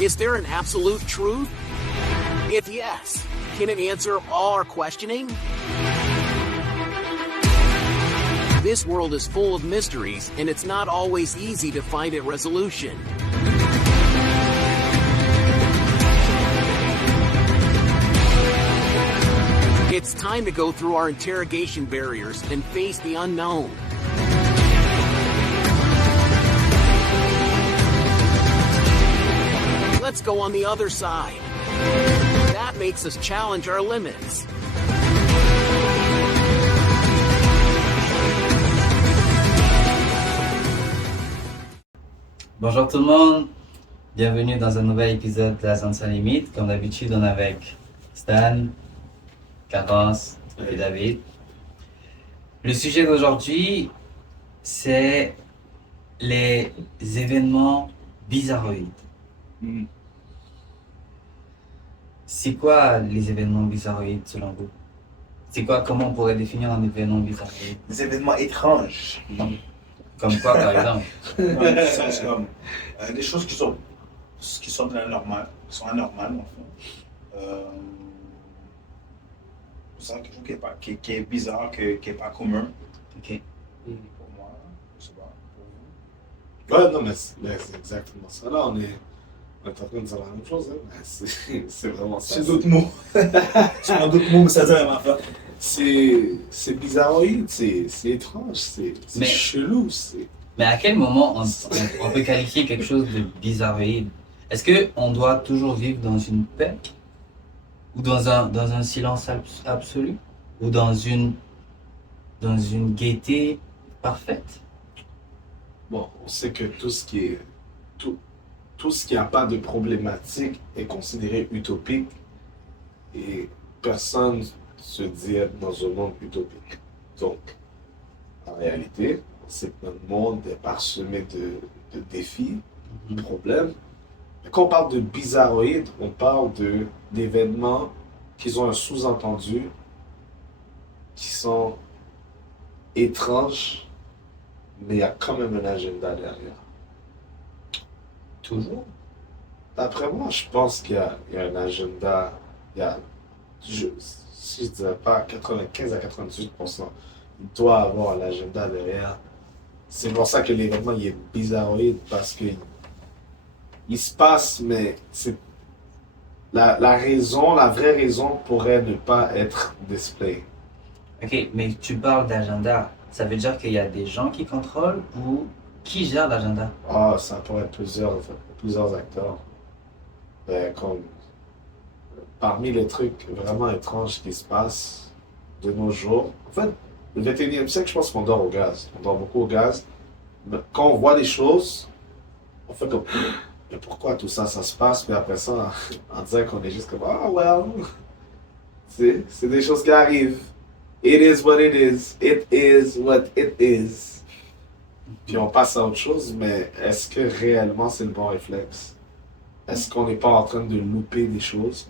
Is there an absolute truth? If yes, can it answer all our questioning? This world is full of mysteries, and it's not always easy to find a resolution. It's time to go through our interrogation barriers and face the unknown. Let's go on the other side. That makes us challenge our limits. Bonjour tout le monde, bienvenue dans un nouvel épisode de la Zone Sans Limite. Comme d'habitude, on est avec Stan, Carence et David. Le sujet d'aujourd'hui, c'est les événements bizarroïdes. C'est quoi les événements bizarroïdes selon vous? C'est quoi, comment on pourrait définir un événement bizarroïde? Des événements étranges. Comme quoi par exemple? C'est comme des choses qui sont anormales, en fait. C'est quelque chose qui est bizarre, qui n'est pas commun. Ok. Pour moi, je sais pas, pour vous. Ouais, non, mais c'est exactement ça. Là, on est en train de dire la même chose. Hein. C'est vraiment ça. C'est d'autres mots. C'est d'autres mots, mais ça dit la même affaire. C'est bizarroïde, c'est étrange, c'est Mais- chelou. Mais à quel moment on peut qualifier quelque chose de bizarroïde? Est-ce qu'on doit toujours vivre dans une paix? Ou dans un silence absolu? Ou dans une gaieté parfaite? Bon, on sait que tout ce qui n'a pas de problématique est considéré utopique et personne se dit être dans un monde utopique. Donc, en réalité, on sait que notre monde est parsemé de défis, de problèmes. Mais quand on parle de bizarroïdes, on parle d'événements qui ont un sous-entendu, qui sont étranges, mais il y a quand même un agenda derrière. Toujours? D'après moi, je pense qu'il y a un agenda. Si je ne dirais pas 95 à 98%, il doit avoir l'agenda derrière. C'est pour ça que l'événement il est bizarroïde, parce que il se passe, mais c'est la vraie raison pourrait ne pas être display. Ok, mais tu parles d'agenda. Ça veut dire qu'il y a des gens qui contrôlent ou qui gèrent l'agenda? Ah, ça pourrait être plusieurs acteurs. Comme parmi les trucs vraiment étranges qui se passent de nos jours. En fait, le 21e siècle, je pense qu'on dort au gaz. On dort beaucoup au gaz. Mais quand on voit les choses, on fait comme mais pourquoi tout ça se passe? Puis après ça, on dirait qu'on est juste comme ah, well. C'est des choses qui arrivent. It is what it is. It is what it is. Puis on passe à autre chose, mais est-ce que réellement c'est le bon réflexe? Est-ce qu'on n'est pas en train de louper des choses?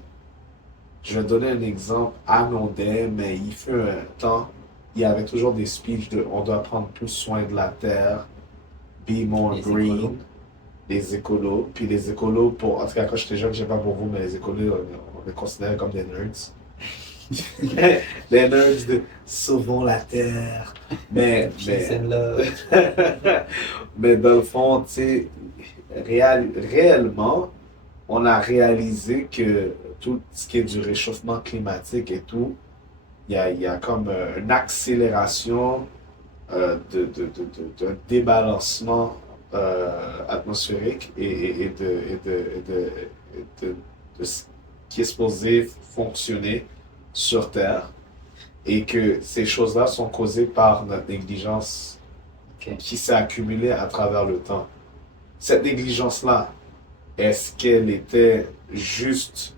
Je vais donner un exemple anodin, mais il fut un temps, il y avait toujours des speeches de on doit prendre plus soin de la terre, be more Les green, écolos. les écolos. Puis les écolos, en tout cas quand j'étais jeune, je sais pas pour vous, mais les écolos, on les considérait comme des nerds. Les nerds de sauvons la terre. Peace and love. Mais dans le fond, tu sais, réellement, on a réalisé que tout ce qui est du réchauffement climatique et tout, il y a comme une accélération d'un débalancement atmosphérique et de ce qui est supposé fonctionner sur Terre, et que ces choses-là sont causées par notre négligence Ok. qui s'est accumulée à travers le temps. Cette négligence-là, est-ce qu'elle était juste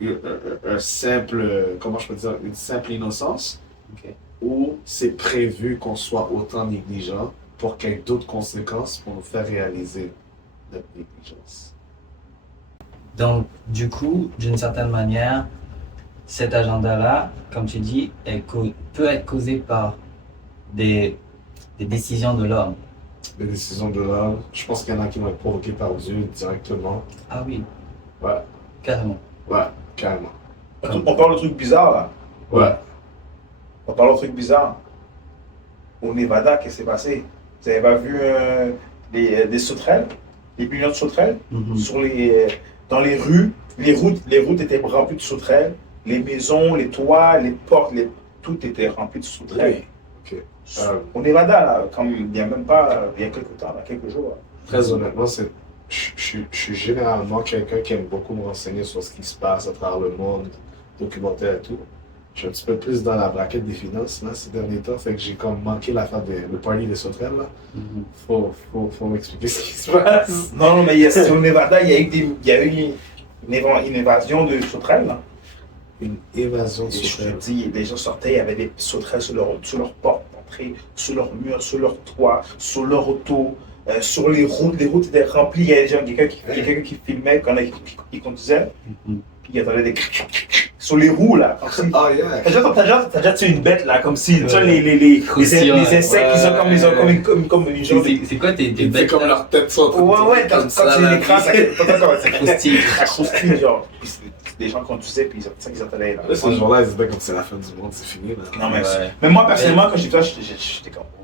un simple, comment je peux dire, une simple innocence, Ok. ou c'est prévu qu'on soit autant négligent pour qu'il y ait d'autres conséquences pour nous faire réaliser notre négligence? Donc, du coup, d'une certaine manière, cet agenda-là, comme tu dis, peut être causé par des décisions de l'homme. les décisions de l'homme. Je pense qu'il y en a qui vont être provoqués par Dieu directement. Ah oui, Ouais, carrément. ouais, carrément. On parle de trucs bizarres là. Ouais. On parle de trucs bizarres. Au Nevada, qu'est-ce qui s'est passé? Vous avez pas vu des sauterelles? Des millions de sauterelles? Mhm. Dans les rues, les routes étaient remplies de sauterelles. Les maisons, les toits, les portes, tout était rempli de sauterelles. Ok. Au Nevada, là, comme il n'y a même pas, il y a quelques temps, là, quelques jours. Là. Très honnêtement, je suis généralement quelqu'un qui aime beaucoup me renseigner sur ce qui se passe à travers le monde, documentaire et tout. Je suis un petit peu plus dans la braquette des finances là, ces derniers temps, fait que j'ai comme manqué l'affaire le party des sauterelles. Là. Mhm. Faut m'expliquer ce qui se passe. Non, mais au Nevada, il y a eu une évasion de sauterelles. Là. Une évasion de Et je te sauterelles. dis, les gens sortaient, il y avait des sauterelles sur leur porte d'entrée, sur leur mur, sur leur toit, sur leur auto, sur les routes. Les routes étaient remplies. Il y avait quelqu'un qui filmait quand il conduisait, Mhm. puis il entendait des sur les roues là. Comme si, Oh yeah! t'as déjà tué une bête là, comme si tu vois, Ouais. les Croustillant, insectes qui sont comme une genre de. C'est quoi tes C'est bêtes comme là? leur tête sont en train de Ouais, tourner quand tu les écrases, ça croustille. ça croustille, genre. Puis des gens conduisaient, puis c'est ça qu'ils entendaient là. Là, ce jour-là, ils disaient comme c'est la fin du monde, c'est fini. Là. Non, mais, Ouais. mais moi, personnellement, quand j'étais là, j'étais comme, oh,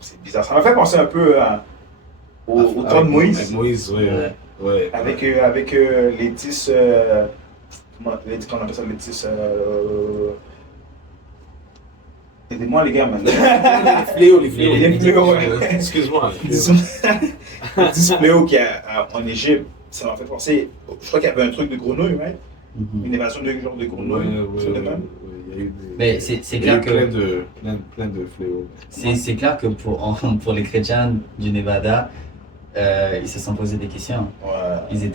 c'est bizarre. Ça m'a fait penser un peu au temps de Moïse, Avec Moïse, oui. Ouais. Ouais. avec les 10, comment on appelle ça, les 10, aidez-moi les gars, man. Les fléaux. Les fléaux, ouais. Excuse-moi. Les 10 fléaux qu'il y a en Égypte, ça m'a fait penser, je crois qu'il y avait un truc de grenouille, ouais. Mhm. Une évasion de genre de grenouille, c'est le même. Il y a eu des... Mais c'est il y a eu clair que plein de fléaux. c'est clair que pour les chrétiens du Nevada, ils se sont posé des questions. Ouais.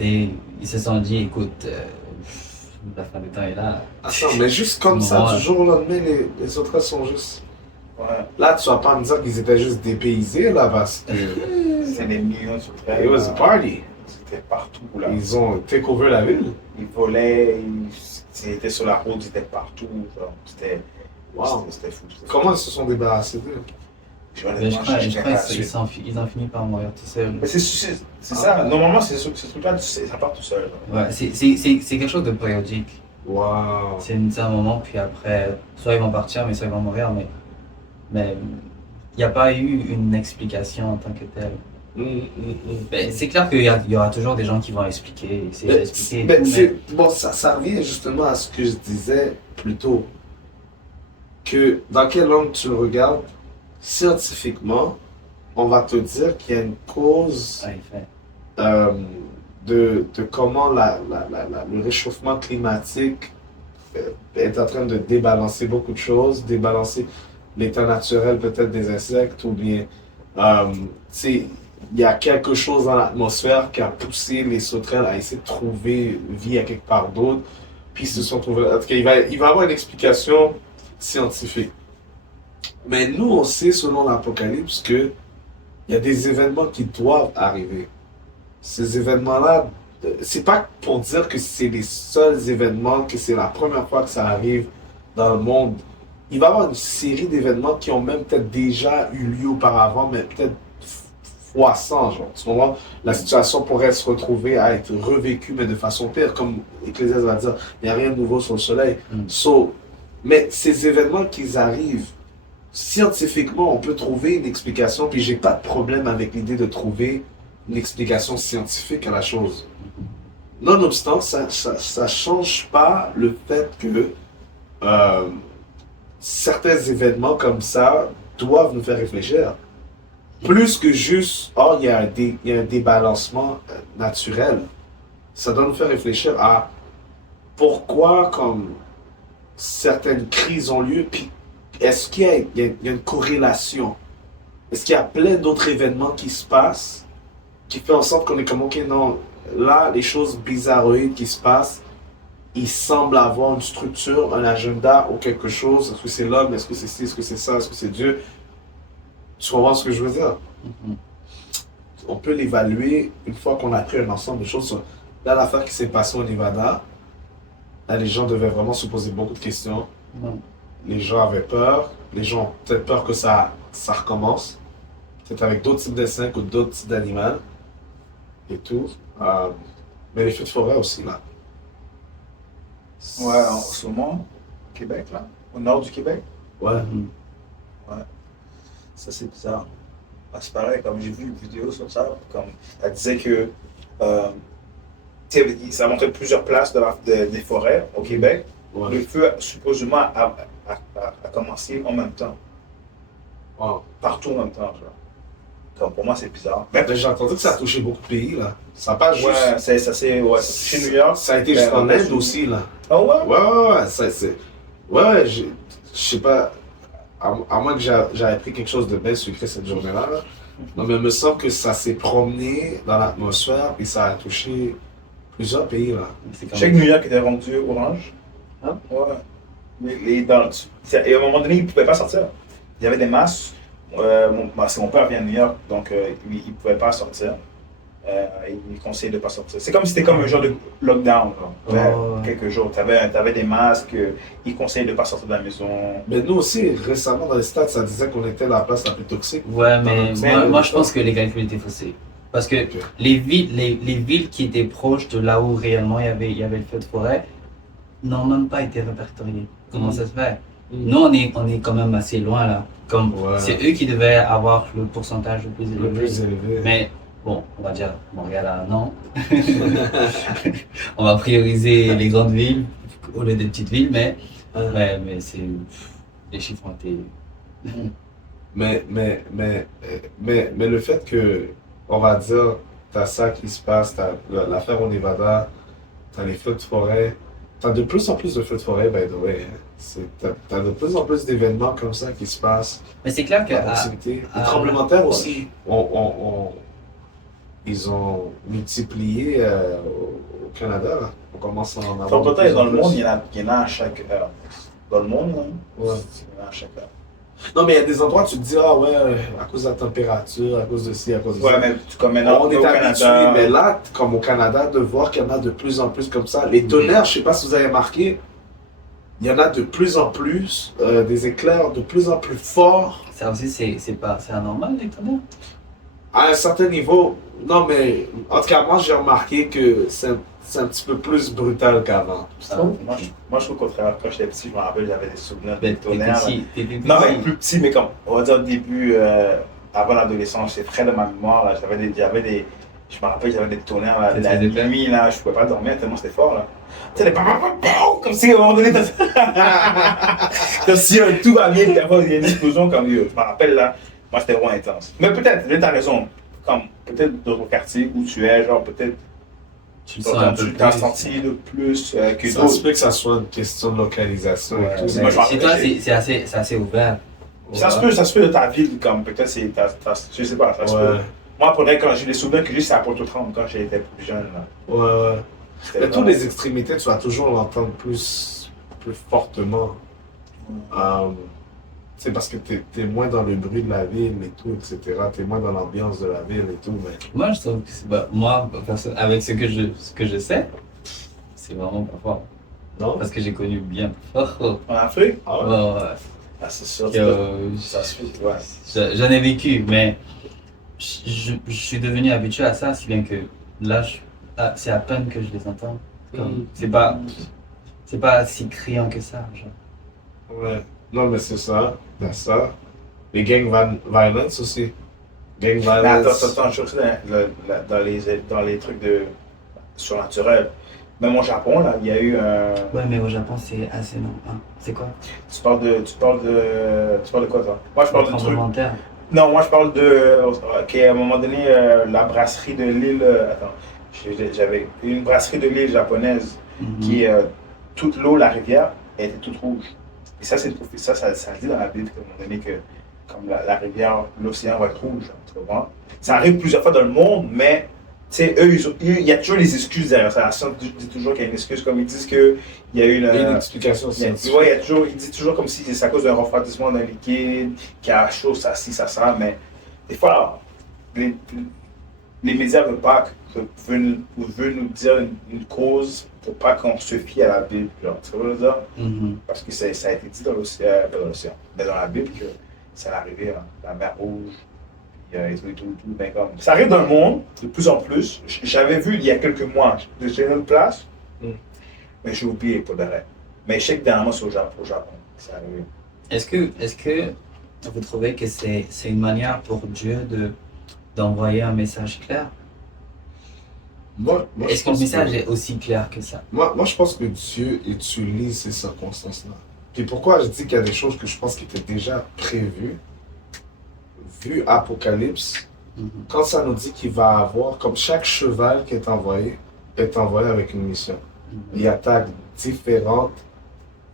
Ils se sont dit, écoute, la fin du temps est là. Attends, mais juste comme ça, Ouais. du jour au lendemain, les autres sont juste... Ouais. Là, tu vas pas me dire qu'ils étaient juste dépaysés, là, parce que... C'est des millions de sauterelles. It was a party. C'était partout là. Ils ont take over la ville. Ils volaient, ils étaient sur la route, ils étaient partout. Genre, c'était Wow. c'était fou. C'était Comment ils se sont débarrassés d'eux? fou. Mais je crois J'étais pas qu'ils sûr. ils ont fini par mourir tout seuls. Mais c'est ça, normalement, c'est ce truc-là, ça part tout seul. Ouais, c'est quelque chose de périodique. Wow. C'est un moment, puis après, soit ils vont partir, mais soit ils vont mourir, mais il n'y a pas eu une explication en tant que telle. Ben, c'est clair qu'il y aura toujours des gens qui vont expliquer, essayer d'expliquer. et tout, Bon, ça revient justement à ce que je disais plus tôt. Que dans quel angle tu le regardes, scientifiquement, on va te dire qu'il y a une cause Ouais, il fait. de comment le réchauffement climatique est en train de débalancer beaucoup de choses, débalancer l'état naturel peut-être des insectes, ou bien tu sais, il y a quelque chose dans l'atmosphère qui a poussé les sauterelles à essayer de trouver vie à quelque part d'autre, puis ils se sont trouvés. En tout cas, il va y avoir une explication scientifique. Mais nous, on sait, selon l'Apocalypse, que il y a des événements qui doivent arriver. Ces événements-là, c'est pas pour dire que c'est les seuls événements, que c'est la première fois que ça arrive dans le monde. Il va y avoir une série d'événements qui ont même peut-être déjà eu lieu auparavant, mais peut-être fois 100. Genre. En ce moment, la situation pourrait se retrouver à être revécue, mais de façon pire. Comme Ecclésiaste va dire, il n'y a rien de nouveau sur le soleil. Mais ces événements qui arrivent, scientifiquement, on peut trouver une explication, puis j'ai pas de problème avec l'idée de trouver une explication scientifique à la chose. Nonobstant, ça change pas le fait que certains événements comme ça doivent nous faire réfléchir. Plus que juste, oh, il y a un débalancement naturel. Ça doit nous faire réfléchir à pourquoi, comme certaines crises ont lieu, puis est-ce qu'il y a une corrélation? Est-ce qu'il y a plein d'autres événements qui se passent qui fait en sorte qu'on est comme, ok, non, là, les choses bizarroïdes qui se passent, il semble avoir une structure, un agenda ou quelque chose. Est-ce que c'est l'homme? Est-ce que c'est ci? Est-ce que c'est ça? Est-ce que c'est Dieu? Tu comprends ce que je veux dire? On peut l'évaluer une fois qu'on a pris un ensemble de choses. Là, l'affaire qui s'est passée au Nevada, là, les gens devaient vraiment se poser beaucoup de questions. Les gens avaient peur. Les gens ont peut-être peur que ça recommence. peut-être avec d'autres types d'insectes ou d'autres types d'animaux et tout. Mais les feux de forêt aussi, là. Ouais, en ce moment, au Québec, là, au nord du Québec, Ouais. ça c'est bizarre. Ah, c'est pareil, comme j'ai vu une vidéo sur ça, comme elle disait que tu sais, ça montrait plusieurs places des forêts au Québec. Ouais. Le feu, supposément, a commencé en même temps, Wow. partout en même temps. Genre. Comme pour moi, c'est bizarre. Même, Mais j'ai entendu que ça a touché beaucoup de pays, là. Ça n'a pas juste. ouais, ouais, chez New York. Ça a été jusqu'en Inde aussi, là. Ah ouais? Ouais, ça, c'est. Ouais, je sais pas. À moins que j'avais appris quelque chose de bien sucré cette journée-là. Là. Non, mais il me semble que ça s'est promené dans l'atmosphère et ça a touché plusieurs pays, là. C'est Je sais que New York était rendu orange. Ah. Ouais. Et à un moment donné, ils ne pouvaient pas sortir. Il y avait des masques. Mon père vient de New York, donc il ne pouvait pas sortir. Il conseillait de ne pas sortir. C'est comme si c'était comme un genre de lockdown. Quelques jours. Tu avais des masques. Il conseillait de ne pas sortir de la maison. Mais nous aussi, récemment, dans les stats, ça disait qu'on était la place la plus toxique. Ouais, mais Mais- moi je pense que les calculs étaient faussés. Parce que Ok. les villes qui étaient proches de là où réellement il y avait le feu de forêt n'ont même pas été répertoriées. Comment ça se fait? Nous, on est quand même assez loin là. Comme Ouais. c'est eux qui devaient avoir le pourcentage le plus Le élevé. plus élevé. Mais bon, on va dire, Montréal, non. On va prioriser les grandes villes au lieu des petites villes, mais les chiffres ont été. Mais le fait que, on va dire, t'as ça qui se passe, t'as l'affaire au Nevada, t'as les feux de forêt, t'as de plus en plus de feux de forêt, by the way. Hein. T'as de plus en plus d'événements comme ça qui se passent Mais c'est clair que à proximité. Les tremblements de terre aussi, ils ont multiplié au Canada. Là. On commence à en avoir. de plus Dans en le plus. monde, il y en a à chaque heure. Dans le monde, hein, Ouais. il y en a à chaque heure. Non, mais il y a des endroits où tu te dis, ah ouais, à cause de la température, à cause de ci, à cause de Ouais, ça. mais comme maintenant, On est au habitué, Canada, mais là, comme au Canada, de voir qu'il y en a de plus en plus comme ça. Les tonnerres, je sais pas si vous avez remarqué, il y en a de plus en plus, des éclairs de plus en plus forts. ça aussi, c'est anormal, les tonnerres. À un certain niveau, non, mais en tout cas, moi, j'ai remarqué que c'est un petit peu plus brutal qu'avant. moi, je trouve qu'au contraire, quand j'étais petit, je me rappelle, j'avais des souvenirs de T'es tonnerres. petit, t'es petit. Non, mais plus petit, mais comme, on va dire au début, avant l'adolescence, c'est frais de ma mémoire, là, je me rappelle, j'avais des tonnerres, là, Ça te la faisait peur? nuit, là, je pouvais pas dormir tellement c'était fort, là. Tu sais, les comme si à un moment donné, comme si tout va bien, puis après, il y a une explosion, comme, je me rappelle, là, moi, c'était vraiment intense. Mais peut-être, là, t'as raison, comme, peut-être dans ton quartier où tu es, genre, peut-être, Tu le sens un peu tu t'as plus. senti de plus que Ça se d'autres. peut que ça soit une question de localisation Ouais, et tout. mais Mais je me chez toi, rappelle, c'est assez ouvert. Ça se peut de ta ville, comme, peut-être, je sais pas, ça se peut. Ouais, Moi, pour vrai, quand j'ai les souvenirs que j'ai, c'est à Pointe-aux-Trembles, quand j'étais plus jeune. Là. ouais. C'était Mais toutes vraiment- les extrémités, tu vas toujours l'entendre plus fortement. C'est parce que t'es moins dans le bruit de la ville et tout, etc. T'es moins dans l'ambiance de la ville et tout. Mais... Moi, je trouve que moi, avec ce que je sais, c'est vraiment pas fort. Non? Parce que j'ai connu bien plus fort. En Afrique? Ah ouais? Ouais. Ah, c'est sûr. Ça se fait, ouais. J'en ai vécu, mais je suis devenu habitué à ça, si bien que là, c'est à peine que je les entends. C'est pas si criant que ça. Genre. Ouais. Non, mais c'est ça. T'as ça. Les gang violence aussi. Gang Mais violence. attends, je suis dans les trucs de surnaturel. Même au Japon, là, il y a eu un. Ouais, mais au Japon, c'est assez long. Hein. C'est quoi? Tu parles de quoi, toi? Moi, je parle de trucs. Tremblement de terre. Non, moi, je parle de. À un moment donné, la brasserie de l'île. Attends, j'avais une brasserie de l'île japonaise qui est toute l'eau, la rivière, elle était toute rouge. Et ça, ça dit dans la Bible qu'à un moment donné que comme la rivière, l'océan va être rouge. Tu comprends? Ça arrive plusieurs fois dans le monde, mais tu sais, eux, il y a toujours les excuses derrière ça. La science dit toujours qu'il y a une excuse, comme ils disent qu'il y a eu Il y a une une. explication Il y a, scientifique. ouais, il dit toujours comme si c'est à cause d'un refroidissement d'un liquide, qui a chaud, ça, ci, ça, mais des fois, les médias ne veulent nous dire une cause pour pas qu'on se fie à la Bible. Genre, tu vois ce que je veux dire? Parce que ça a été dit dans l'océan, pas dans l'océan, mais dans la Bible que ça allait arriver, la mer Rouge, Tout, ben, comme, ça arrive dans le monde de plus en plus. J'avais vu il y a quelques mois, j'étais dans une place, Mm. mais j'ai oublié pour de vrai. Mais je sais que dernièrement c'est au Japon. Ça arrive. Est-ce que vous trouvez que c'est une manière pour Dieu d'envoyer un message clair? Moi, je Est-ce que le pense message est aussi clair que ça? moi, je pense que Dieu utilise ces circonstances-là. Puis pourquoi je dis qu'il y a des choses que je pense qui étaient déjà prévues, vu Apocalypse, Mhm. quand ça nous dit qu'il va avoir, comme chaque cheval qui est envoyé avec une mission. Il attaque différentes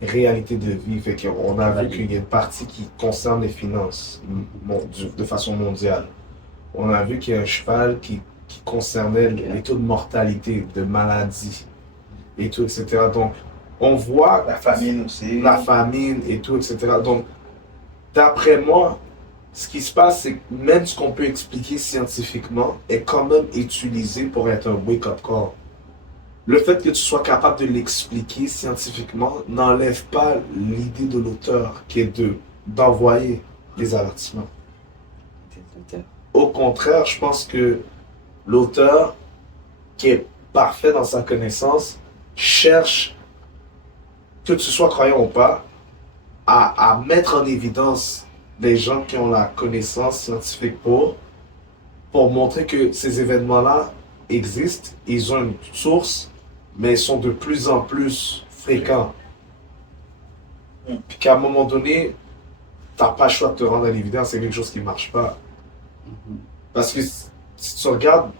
réalités de vie. Fait qu'on a vu qu'il y a une partie qui concerne les finances de façon mondiale. On a vu qu'il y a un cheval qui concernait les taux de mortalité, de maladie et tout, etc. Donc, on voit La famine aussi. la famine et tout, etc. Donc, d'après moi, ce qui se passe, c'est que même ce qu'on peut expliquer scientifiquement est quand même utilisé pour être un wake-up call. Le fait que tu sois capable de l'expliquer scientifiquement n'enlève pas l'idée de l'auteur qui est d'envoyer des avertissements. Au contraire, je pense que l'auteur, qui est parfait dans sa connaissance, cherche, que tu sois croyant ou pas, à mettre en évidence les gens qui ont la connaissance scientifique pour montrer que ces événements-là existent, ils ont une source, mais ils sont de plus en plus fréquents. Puis qu'à un moment donné, t'as pas le choix de te rendre à l'évidence, c'est quelque chose qui marche pas. Parce que si tu regardes,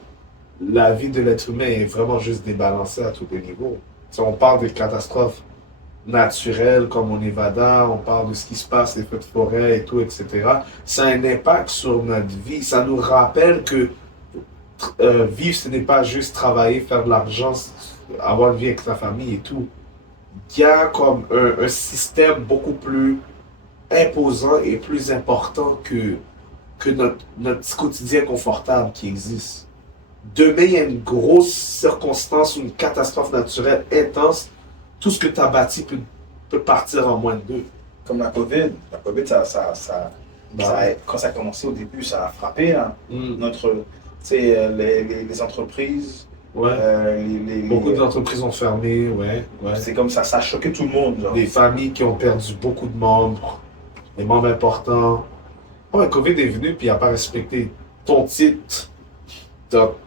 la vie de l'être humain est vraiment juste débalancée à tous les niveaux. Si on parle des catastrophes naturelles comme au Nevada, on parle de ce qui se passe, les feux de forêt et tout, etc. Ça a un impact sur notre vie. Ça nous rappelle que vivre, ce n'est pas juste travailler, faire de l'argent, avoir une vie avec sa famille et tout. Il y a comme un système beaucoup plus imposant et plus important que notre petit quotidien confortable qui existe. Demain, il y a une grosse circonstance ou une catastrophe naturelle intense. Tout ce que tu as bâti peut partir en moins de deux. Comme la COVID. La COVID, quand ça a commencé au début, ça a frappé hein, les entreprises. Ouais. Beaucoup d'entreprises ont fermé, ouais. C'est comme ça a choqué tout le monde. Genre. Des familles qui ont perdu beaucoup de membres, des membres importants. Le COVID est venu puis il n'a pas respecté ton titre,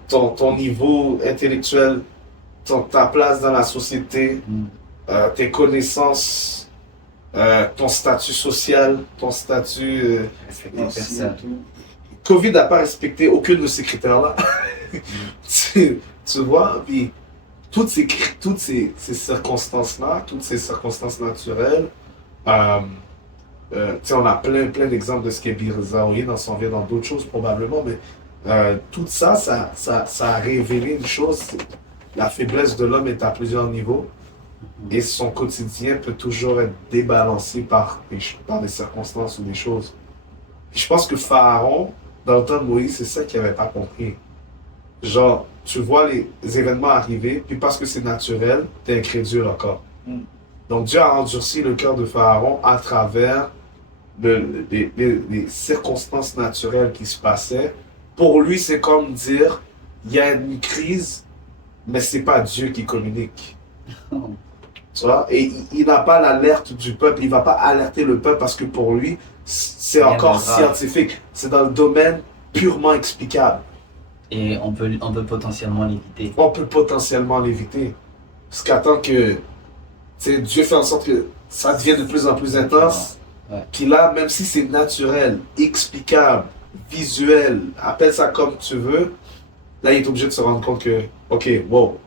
ton niveau intellectuel, ta place dans la société, tes connaissances, ton statut social, ton statut financier. COVID n'a pas respecté aucun de ces critères-là. Tu vois, puis toutes ces circonstances-là, toutes ces circonstances naturelles, on a plein d'exemples de ce qu'est Birzahouye, on s'en vient dans d'autres choses probablement, mais tout ça, ça a révélé une chose, la faiblesse de l'homme est à plusieurs niveaux et son quotidien peut toujours être débalancé par des circonstances ou des choses. Et je pense que Pharaon, dans le temps de Moïse, c'est ça qu'il n'avait pas compris. Genre, tu vois les événements arriver, puis parce que c'est naturel, t'es incrédule encore. Donc Dieu a endurci le cœur de Pharaon à travers les circonstances naturelles qui se passaient. Pour lui, c'est comme dire, il y a une crise, mais c'est pas Dieu qui communique. Tu vois? Et il n'a pas l'alerte du peuple, il va pas alerter le peuple parce que pour lui, c'est encore scientifique. C'est dans le domaine purement explicable. Et on peut potentiellement l'éviter. On peut potentiellement l'éviter. Parce qu'attend que Dieu fait en sorte que ça devienne de plus en plus intense. Ouais. Puis là, même si c'est naturel, explicable, visuel, appelle ça comme tu veux, là, il est obligé de se rendre compte que, ok, wow,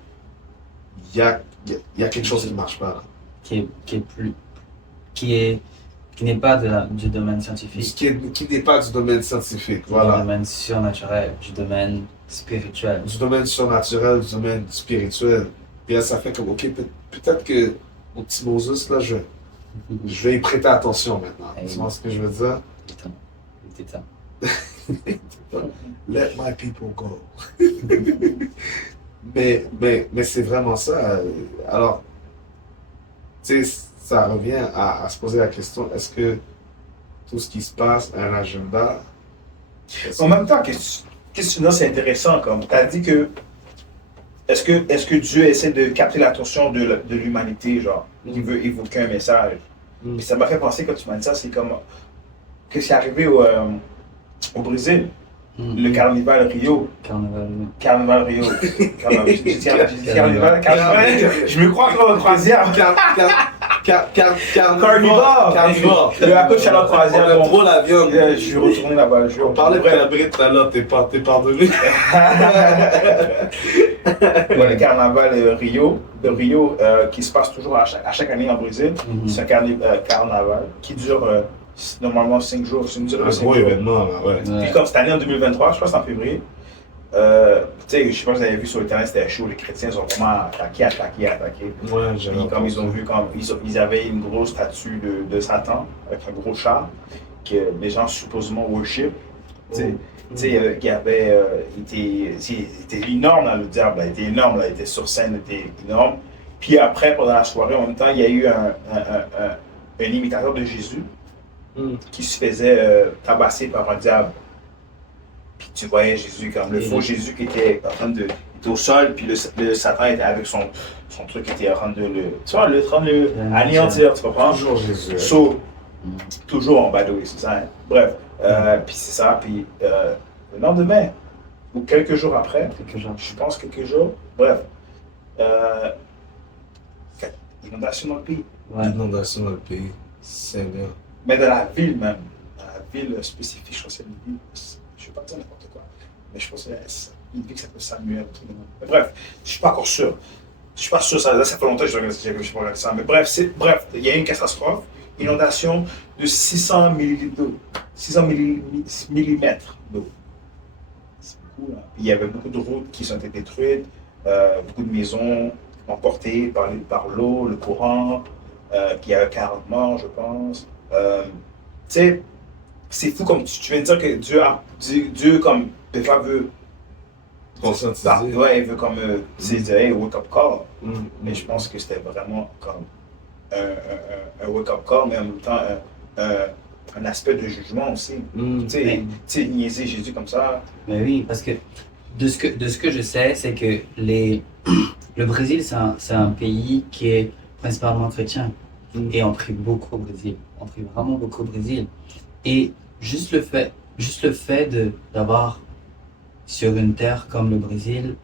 il y a quelque chose qui ne marche pas. Là. Qui n'est pas du domaine scientifique. Qui n'est pas du domaine scientifique, Du voilà. domaine surnaturel, du domaine spirituel. Du domaine surnaturel, du domaine spirituel. Puis là, ça fait comme, ok, peut-être que mon petit Moses, là, je vais y prêter attention maintenant. Tu vois ce que je veux dire? Il était temps. Let my people go. mais c'est vraiment ça. Alors, tu sais, ça revient à se poser la question, est-ce que tout ce qui se passe a un agenda? En même temps, qu'est-ce que tu dis, c'est intéressant, comme tu as dit que est-ce que Dieu essaie de capter l'attention de l'humanité, genre, il veut évoquer un message. Puis ça m'a fait penser quand tu m'as dit ça, c'est comme que c'est arrivé au Brésil, le Carnival Rio. Carnival Rio. Carnival. Je me crois encore en croisière. Carnivore. À cause de la croisière. On aime trop la viande. Je suis retourné là-bas. On parlait de cabré tout à l'heure, t'es pardonné. Le Carnaval Rio, qui se passe toujours à chaque année en Brésil. C'est un carnaval qui dure normalement 5 jours. C'est un gros événement, là, ouais. Puis comme cette année en 2023, je pense en février, tu sais, je sais pas si vous avez vu sur le terrain, c'était chaud, les chrétiens ont vraiment attaqué. Ouais, Puis comme ils ont vu, ils avaient une grosse statue de Satan, avec un gros char, que les gens supposément worship. Tu sais, il était énorme, là, le diable, il était énorme, là, il était sur scène, il était énorme. Puis après, pendant la soirée, en même temps, il y a eu un imitateur de Jésus qui se faisait tabasser par un diable. Puis tu voyais Jésus comme le faux Jésus qui était en train de... Il était au sol, puis le Satan était avec son truc qui était en train de le anéantir, tu comprends? Toujours Jésus. Toujours en badouille, c'est ça. Hein? Bref, puis c'est ça, puis le lendemain, ou quelques jours après, je pense quelques jours, bref, inondation dans le pays. Inondation dans le pays, Seigneur. Mais dans la ville même, dans la ville spécifique, je crois que c'est une ville, je ne vais pas dire n'importe quoi, mais je pense que c'est une ville qui s'appelle Samuel. Mais bref, je ne suis pas encore sûr. Je ne suis pas sûr, ça fait longtemps que je n'ai pas regardé ça. Mais bref, il y a eu une catastrophe, inondation de 600 millilitres d'eau, 600 millimètres d'eau. C'est beaucoup, là. Il y avait beaucoup de routes qui ont été détruites, beaucoup de maisons emportées par l'eau, le courant, puis il y avait 40 morts, je pense. Tu sais, c'est fou comme tu viens de dire que Dieu comme des fois veut conscientiser. Ouais, il veut comme dire hey, wake up call. Mais je pense que c'était vraiment comme un wake up call, mais en même temps un aspect de jugement aussi. Tu sais, niaiser Jésus comme ça. Mais oui, parce que de ce que je sais, c'est que le Brésil, c'est un pays qui est principalement chrétien. Et on prie beaucoup au Brésil. On prie vraiment beaucoup au Brésil. Et juste le fait d'avoir sur une terre comme le Brésil,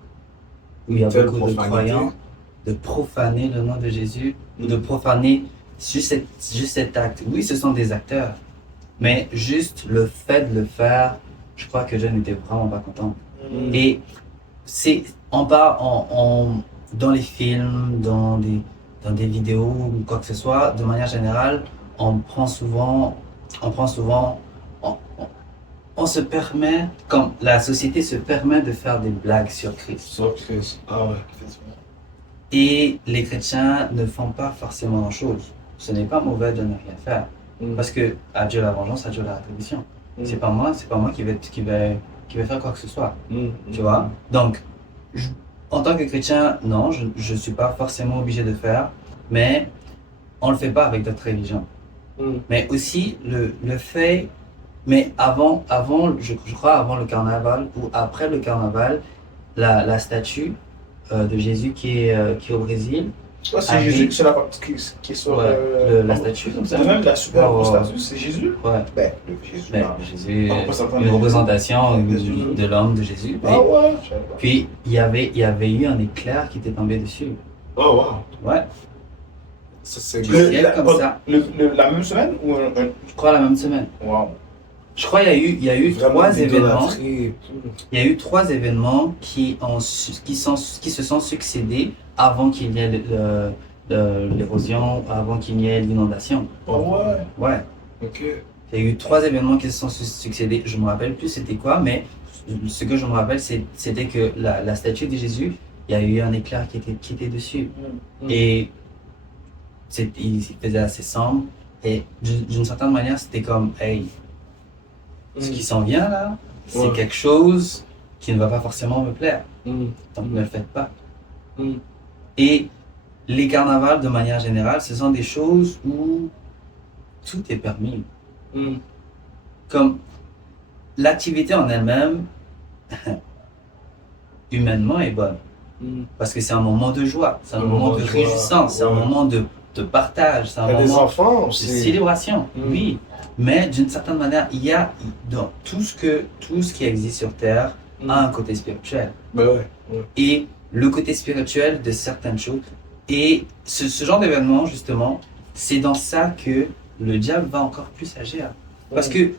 où il y a beaucoup de croyants, de profaner le nom de Jésus, ou de profaner juste cet acte. Oui, ce sont des acteurs, mais juste le fait de le faire, je crois que je n'étais vraiment pas content. Et on parle dans les films, dans des vidéos ou quoi que ce soit, de manière générale, on se permet, comme la société se permet de faire des blagues sur Christ. Sur Christ, ah ouais. Et les chrétiens ne font pas forcément grand-chose. Ce n'est pas mauvais de ne rien faire. Parce que à Dieu la vengeance, à Dieu la rétribution. C'est pas moi qui vais faire quoi que ce soit. Tu vois? Donc, en tant que chrétien, non, je ne suis pas forcément obligé de faire, mais on ne le fait pas avec d'autres religions. Mais aussi, le fait, mais avant je crois, avant le carnaval ou après le carnaval, la statue de Jésus qui est au Brésil. Ouais, c'est Jésus qui est sur la statue comme ça. Même la super grosse statue, c'est Jésus. Ouais. Jésus. Une représentation de l'homme de Jésus. Ah ouais. Puis il y avait eu un éclair qui était tombé dessus. Oh wow. Ouais. Ça c'est comme ça. La même semaine ou Je crois la même semaine. Wow. Je crois qu'il y a eu trois événements. Il y a eu 3 événements qui se sont succédés avant qu'il y ait l'érosion, avant qu'il y ait l'inondation. Oh ouais. Ouais. Ok. Il y a eu 3 événements qui se sont succédés. Je me rappelle plus c'était quoi, mais ce que je me rappelle c'était que la statue de Jésus, il y a eu un éclair qui était dessus. Et il faisait assez sombre. Et d'une certaine manière, c'était comme, hey, ce qui s'en vient là, c'est quelque chose qui ne va pas forcément me plaire. Donc ne le faites pas. Et les carnavals, de manière générale, ce sont des choses où tout est permis. Comme l'activité en elle-même, humainement, est bonne. Parce que c'est un moment de joie, c'est un moment de joie, réjouissance, c'est un moment de partage, c'est un Il y a des moment enfants de aussi. célébration, oui. Mais d'une certaine manière, il y a dans tout ce qui existe sur Terre a un côté spirituel. Ben ouais. Et le côté spirituel de certaines choses. Et ce genre d'événement, justement, c'est dans ça que le diable va encore plus agir. Parce que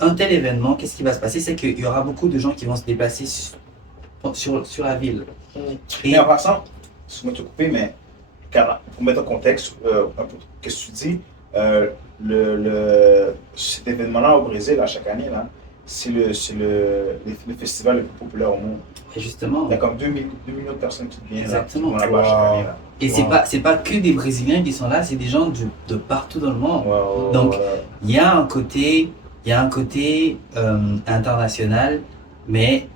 un tel événement, qu'est-ce qui va se passer? C'est qu'il y aura beaucoup de gens qui vont se déplacer sur la ville. Et Et en passant, excuse-moi de te couper, mais pour mettre en contexte un peu ce que tu dis, cet événement-là au Brésil, à chaque année, là, c'est le festival le plus populaire au monde. et justement, Il y a comme 2 millions de personnes qui viennent Exactement. là-bas chaque année. Là. et c'est pas que des Brésiliens qui sont là, c'est des gens de partout dans le monde. Donc, il y a un côté international, mais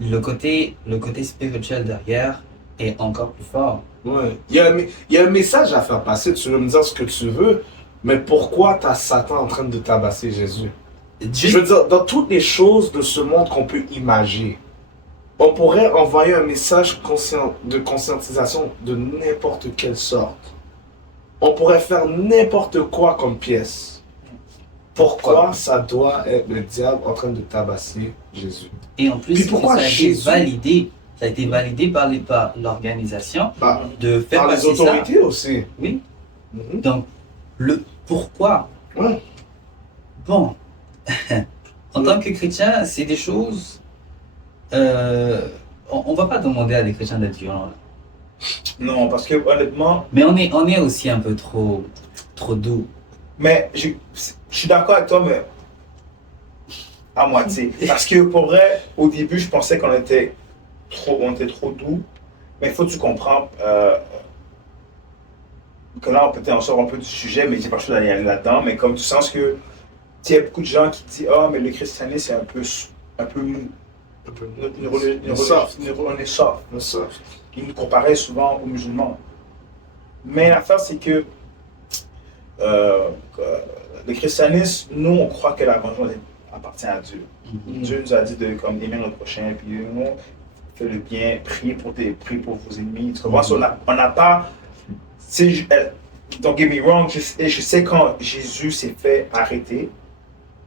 le côté spirituel derrière est encore plus fort. Ouais. Il y a un message à faire passer. Tu veux me dire ce que tu veux, mais pourquoi t'as Satan en train de tabasser Jésus? Je veux dire, dans toutes les choses de ce monde qu'on peut imaginer, on pourrait envoyer un message de conscientisation de n'importe quelle sorte. On pourrait faire n'importe quoi comme pièce. Pourquoi ça doit être le diable en train de tabasser Jésus? Et en plus, Puis pourquoi ça a Jésus? ça a été validé par l'organisation Bah, de faire par les passer ça. autorités aussi. Oui. Mhm. Donc, le pourquoi. Ouais. Bon, en tant que chrétien, c'est des choses. On va pas demander à des chrétiens d'être violents, là. Non, parce que honnêtement, Mais on est aussi un peu trop doux. mais je suis d'accord avec toi, mais à moitié. Parce que pour vrai, au début, je pensais qu'on était trop doux. Mais il faut que tu comprends que là, peut-être on sort un peu du sujet, mais j'ai pas le choix d'aller là-dedans. Mais comme du sens que, tu sais, il y a beaucoup de gens qui disent, ah, mais le christianisme, c'est un peu mou. On est soft. Le soft. Ils nous comparaient souvent aux musulmans. Mais l'affaire, c'est que le christianisme, nous, on croit que la vengeance appartient à Dieu. Dieu nous a dit de comme, aimer notre prochain, puis nous, fais le bien, priez pour vos ennemis. Tu comprends? On n'a pas. Don't get me wrong, je sais quand Jésus s'est fait arrêter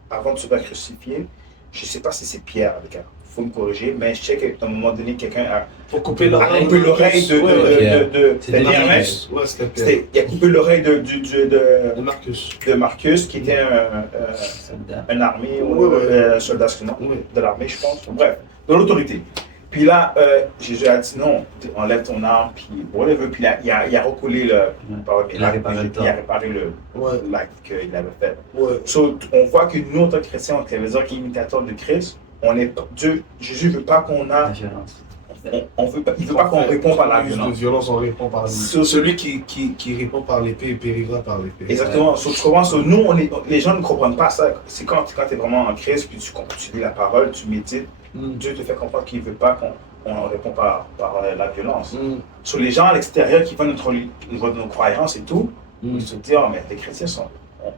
avant de se faire crucifier, je ne sais pas si c'est Pierre, il faut me corriger, mais je sais qu'à un moment donné, quelqu'un a Pour a coupé l'oreille de C'était Pierre, hein? Marcus. Ouais, c'était Pierre. Il a coupé l'oreille De Marcus. de Marcus, qui était Soldat. un armée, Ouais. un soldat excusez-moi, Oui. de l'armée, je pense. Bref, de l'autorité. Puis là, Jésus a dit non, enlève ton arme, puis whatever. Puis là, il a recollé par Il a réparé le tort. il a réparé Ouais. l'acte qu'il avait fait. Ouais. So, on voit que nous, en tant que chrétiens, on veut dire qu'imitateurs de Christ, Jésus ne veut pas qu'on La a. violence. Il ne veut pas qu'on réponde par la De violence. violence, on répond par l'épée. So, Celui qui répond par l'épée périra par l'épée. Exactement. So, tu comprends? So, nous, les gens ne comprennent pas ça. C'est quand tu es vraiment en Christ, puis tu lis la parole, tu médites, Dieu te fait comprendre qu'il ne veut pas qu'on réponde par la violence. Sur les gens à l'extérieur qui voient nos croyances et tout, ils se disent, oh, mais les chrétiens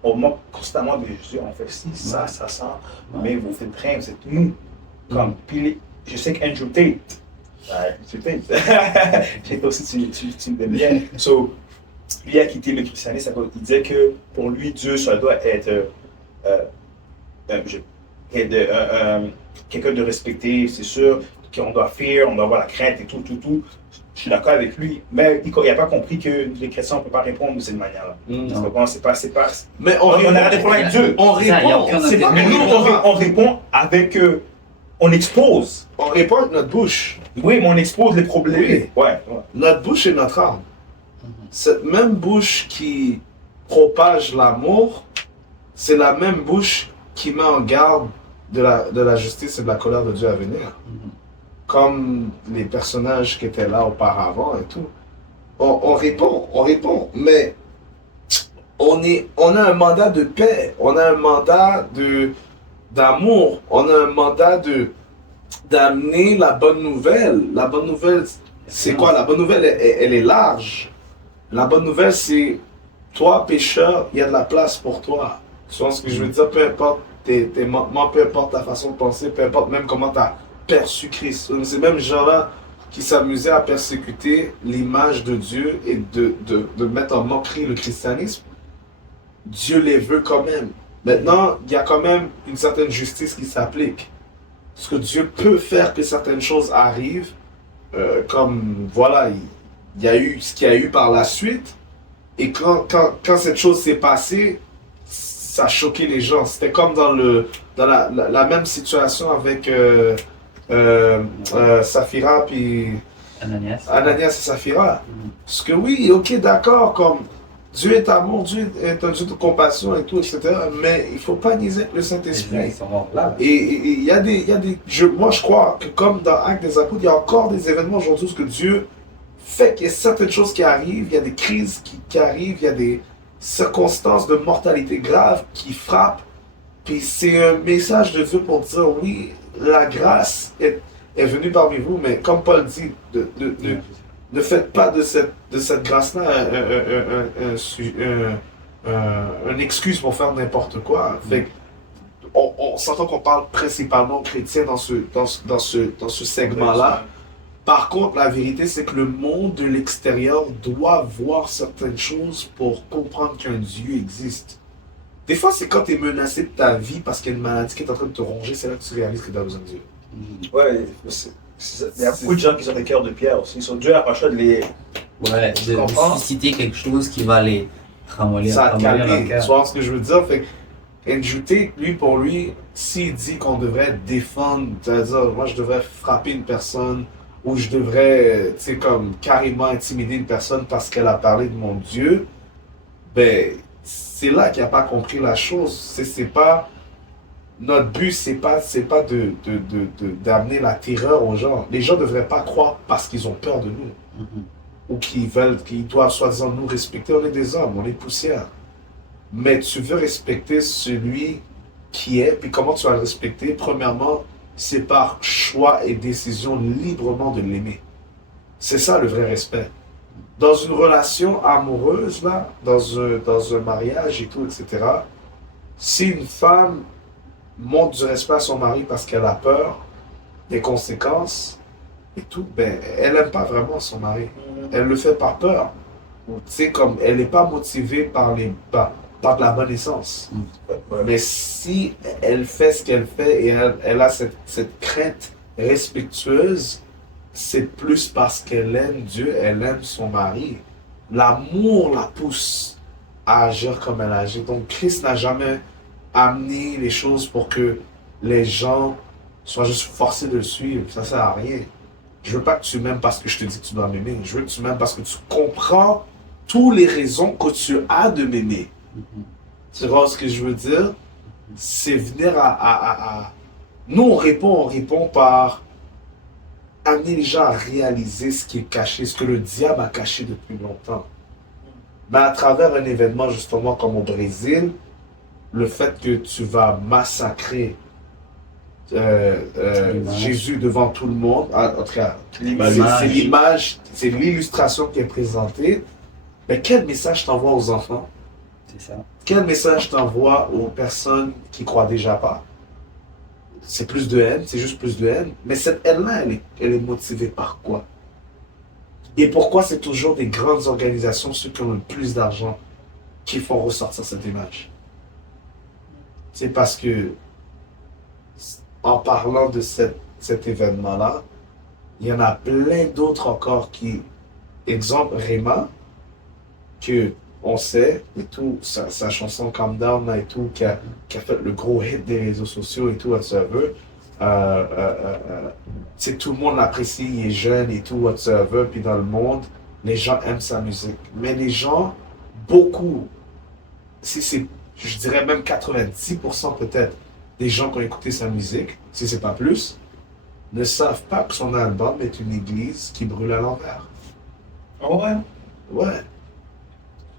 on manque constamment de Jésus, on fait ci, ça, mais vous faites rien, vous êtes nous. Comme, puis je sais qu'Andrew Tate, j'ai aussi, tu me donnes bien. So, lui a quitté le christianisme, il disait que pour lui, Dieu, ça doit être quelqu'un de respecté, c'est sûr, qu'on doit faire, on doit avoir la crainte et tout. Je suis d'accord avec lui, mais il n'a pas compris que les chrétiens ne peuvent pas répondre de cette manière-là. C'est pas. Mais On a des problèmes avec Dieu. On Ça, il y a répond. aucun C'est pas Mais intérêt. nous, on répond avec. On expose. On répond avec notre bouche. Oui, mais on expose les problèmes. Oui. Ouais. Notre bouche est notre âme. Cette même bouche qui propage l'amour, c'est la même bouche qui met en garde de la justice et de la colère de Dieu à venir. Comme les personnages qui étaient là auparavant et tout. On répond, mais on a un mandat de paix, on a un mandat d'amour, on a un mandat d'amener la bonne nouvelle. La bonne nouvelle, c'est quoi? La bonne nouvelle, elle est large. La bonne nouvelle, c'est toi, pécheur, il y a de la place pour toi. Tu vois ce que je veux dire? Peu importe tes manquements, peu importe ta façon de penser, peu importe même comment tu as perçu Christ. C'est même ces gens-là qui s'amusaient à persécuter l'image de Dieu et de mettre en moquerie le christianisme. Dieu les veut quand même. Maintenant, il y a quand même une certaine justice qui s'applique. Parce que Dieu peut faire que certaines choses arrivent, comme, voilà, il y a eu ce qu'il y a eu par la suite. Et quand cette chose s'est passée, ça a choqué les gens. C'était comme dans la même situation avec Saphira puis Ananias et Saphira. Parce que oui, ok, d'accord, comme Dieu est amour, Dieu est un Dieu de compassion et tout, etc. Mais il ne faut pas nier le Saint-Esprit. Et il y a des, moi je crois que comme dans Actes des Apôtres, il y a encore des événements aujourd'hui où que Dieu fait qu'il y a certaines choses qui arrivent, il y a des crises qui arrivent, il y a des circonstances de mortalité grave qui frappent. Puis c'est un message de Dieu pour dire oui, la grâce est venue parmi vous, mais comme Paul dit, ne faites pas de cette grâce-là une excuse pour faire n'importe quoi. Fait on s'entend qu'on parle principalement aux chrétiens dans ce segment-là. Par contre, la vérité, c'est que le monde de l'extérieur doit voir certaines choses pour comprendre qu'un Dieu existe. Des fois, c'est quand tu es menacé de ta vie parce qu'il y a une maladie qui est en train de te ronger, c'est là que tu réalises que tu as besoin de Dieu. Ouais, il y a beaucoup de gens qui ont des cœurs de pierre aussi. Ils sont Dieu à chaque de les. Ouais, de susciter quelque chose qui va les ramollir. Ça a calmé. Tu vois ce que je veux dire? Fait Njouté, lui, pour lui, s'il dit qu'on devrait défendre, c'est-à-dire, moi, je devrais frapper une personne, ou je devrais, tu sais, comme carrément intimider une personne parce qu'elle a parlé de mon Dieu, ben, c'est là qu'il n'a pas compris la chose. C'est pas, notre but, c'est pas d'amener la terreur aux gens. Les gens ne devraient pas croire parce qu'ils ont peur de nous. Ou qu'ils doivent soi-disant nous respecter. On est des hommes, on est poussière. Mais tu veux respecter celui qui est, puis comment tu vas le respecter? Premièrement, c'est par choix et décision librement de l'aimer. C'est ça le vrai respect. Dans une relation amoureuse, là, dans un mariage et tout, etc., si une femme montre du respect à son mari parce qu'elle a peur des conséquences et tout, ben, elle n'aime pas vraiment son mari. Elle le fait par peur. Tu sais, comme elle n'est pas motivée par de la bonne essence. Mais si elle fait ce qu'elle fait et elle a cette crainte respectueuse, c'est plus parce qu'elle aime Dieu, elle aime son mari. L'amour la pousse à agir comme elle agit. Donc Christ n'a jamais amené les choses pour que les gens soient juste forcés de le suivre. Ça ne sert à rien. Je veux pas que tu m'aimes parce que je te dis que tu dois m'aimer. Je veux que tu m'aimes parce que tu comprends toutes les raisons que tu as de m'aimer. Tu vois ce que je veux dire? C'est venir Nous, on répond par amener les gens à réaliser ce qui est caché, ce que le diable a caché depuis longtemps. Mais à travers un événement, justement, comme au Brésil, le fait que tu vas massacrer Jésus devant tout le monde, en tout cas, c'est l'image, c'est l'illustration qui est présentée. Mais quel message t'envoie aux enfants? C'est ça. Quel message t'envoie aux personnes qui croient déjà pas? C'est plus de haine, c'est juste plus de haine. Mais cette haine-là, elle est motivée par quoi? Et pourquoi c'est toujours des grandes organisations, ceux qui ont le plus d'argent, qui font ressortir cette image? C'est parce que, en parlant de cet événement-là, il y en a plein d'autres encore qui, exemple Rema, que on sait, et tout, sa chanson Calm Down là, et tout, qui a fait le gros hit des réseaux sociaux et tout, whatsoever. Tout le monde l'apprécie, il est jeune et tout, whatsoever, puis dans le monde, les gens aiment sa musique. Mais les gens, beaucoup, je dirais même 90% peut-être, des gens qui ont écouté sa musique, si c'est pas plus, ne savent pas que son album est une église qui brûle à l'envers. Oh ouais? Ouais.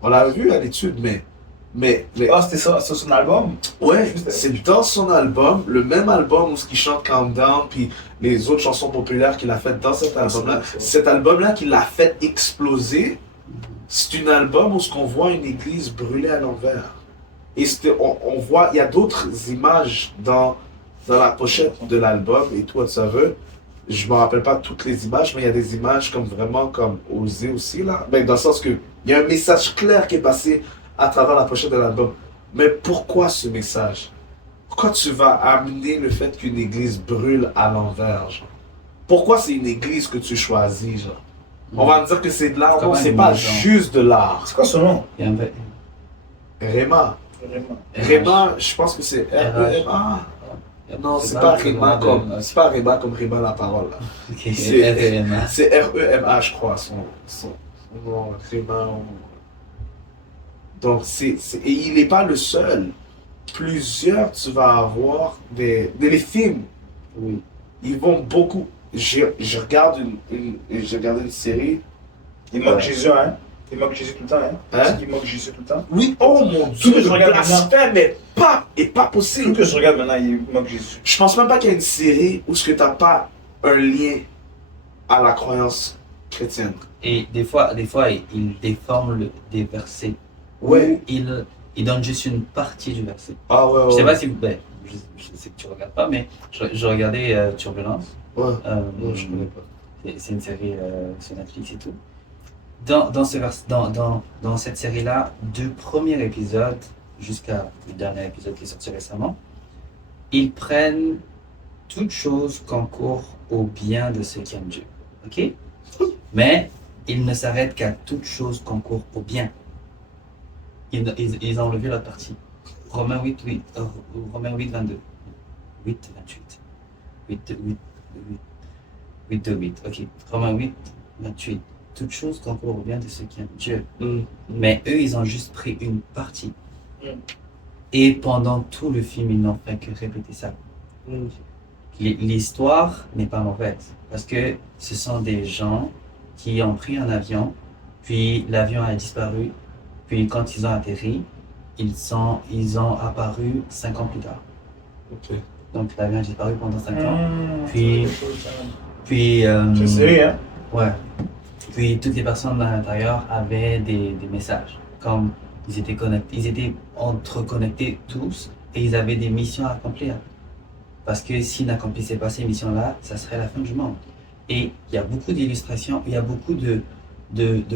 On l'a vu à l'étude, mais Ah, c'était ça, c'est son album? Ouais, c'est dans son album, le même album où il chante Calm Down, puis les autres chansons populaires qu'il a faites dans cet album-là. Cet album-là qui l'a fait exploser, c'est un album où on voit une église brûlée à l'envers. Et on voit, il y a d'autres images dans la pochette de l'album et tout, ça veut. Je me rappelle pas toutes les images, mais il y a des images comme vraiment comme osées aussi là. Mais dans le sens que il y a un message clair qui est passé à travers la pochette de l'album. Mais pourquoi ce message? Pourquoi tu vas amener le fait qu'une église brûle à l'envers, genre? Pourquoi c'est une église que tu choisis, genre? On va me dire que c'est de l'art, non, c'est pas juste de l'art. C'est quoi son nom? Il y a un peu... Réma. Vraiment. Réma, je pense que c'est R-E-M-A. Non, c'est pas Réma comme, c'est pas Réma comme Réma la parole, là. Ok, c'est REMA. C'est R-E-M-A, je crois, son nom, Réma. Donc, et il n'est pas le seul. Plusieurs, tu vas avoir les films. Oui. Ils vont beaucoup. Je regarde j'ai regardé une série. Il manque Jésus, hein? Il manque Jésus tout le temps, hein? Hein? Il manque Jésus tout le temps. Oui, oh mon Tout Dieu, que je le regarde blasphème est pas Tout possible. que je regarde maintenant, il manque Jésus. Je pense même pas qu'il y a une série où tu n'as pas un lien à la croyance chrétienne. Et des fois, il déforme des versets. Ouais. Ou il donne juste une partie du verset. Ah ouais, ouais. Je sais pas si vous... Ben, je sais que tu regardes pas, mais je regardais Turbulence. Ouais, je connais pas. C'est une série sur Netflix et tout. Dans cette série-là, du premier épisode jusqu'à le dernier épisode qui est sorti récemment, ils prennent toute chose concourt au bien de ceux qui aiment Dieu. Ok? Mais ils ne s'arrêtent qu'à toute chose concourt au bien. Ils ont enlevé l'autre partie. Romains 8, 22. 8, 28. 8, 8. Ok. Romains 8, 28. Toute chose concourt au bien de ceux qui aiment Dieu. Mais eux, ils ont juste pris une partie. Et pendant tout le film, ils n'ont fait que répéter ça. L'histoire n'est pas mauvaise. Parce que ce sont des gens qui ont pris un avion, puis l'avion a disparu, puis quand ils ont atterri, ils ont apparu 5 ans plus tard. Ok. Donc l'avion a disparu pendant 5 ans. Puis C'est sérieux, hein? ouais. Puis toutes les personnes à l'intérieur avaient des messages. Comme ils étaient entreconnectés tous et ils avaient des missions à accomplir. Parce que s'ils n'accomplissaient pas ces missions-là, ça serait la fin du monde. Et il y a beaucoup d'illustrations, il y a beaucoup de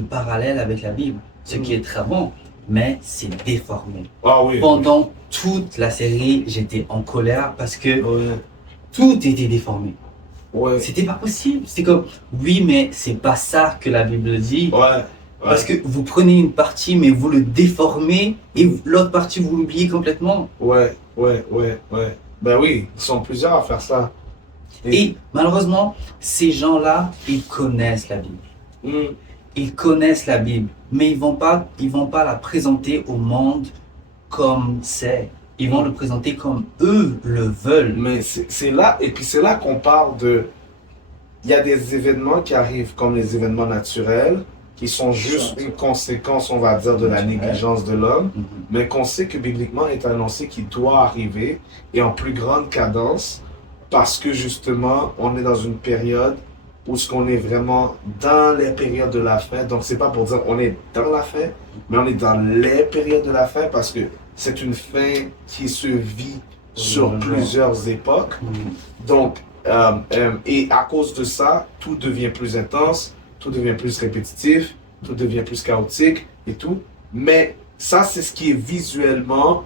parallèles avec la Bible, ce qui est très bon, mais c'est déformé. Ah oui. Pendant toute la série, j'étais en colère parce que tout était déformé. Ouais. C'était pas possible. C'était comme, oui, mais c'est pas ça que la Bible dit. Ouais. Parce que vous prenez une partie, mais vous le déformez et l'autre partie, vous l'oubliez complètement. Ouais. Ben oui, ils sont plusieurs à faire ça. Et malheureusement, ces gens-là, ils connaissent la Bible. Ils connaissent la Bible, mais ils vont pas la présenter au monde comme c'est. Ils vont le présenter comme eux le veulent. Mais c'est là, et puis c'est là qu'on parle de... Il y a des événements qui arrivent comme les événements naturels, qui sont juste une conséquence, on va dire, de la négligence de l'homme, mais qu'on sait que bibliquement est annoncé qu'il doit arriver, et en plus grande cadence, parce que justement, on est dans une période où ce qu'on est vraiment dans les périodes de la fin. Donc c'est pas pour dire on est dans la fin, mais on est dans les périodes de la fin, parce que c'est une fin qui se vit sur plusieurs époques. Donc, et à cause de ça, tout devient plus intense, tout devient plus répétitif, tout devient plus chaotique et tout. Mais ça, c'est ce qui est visuellement,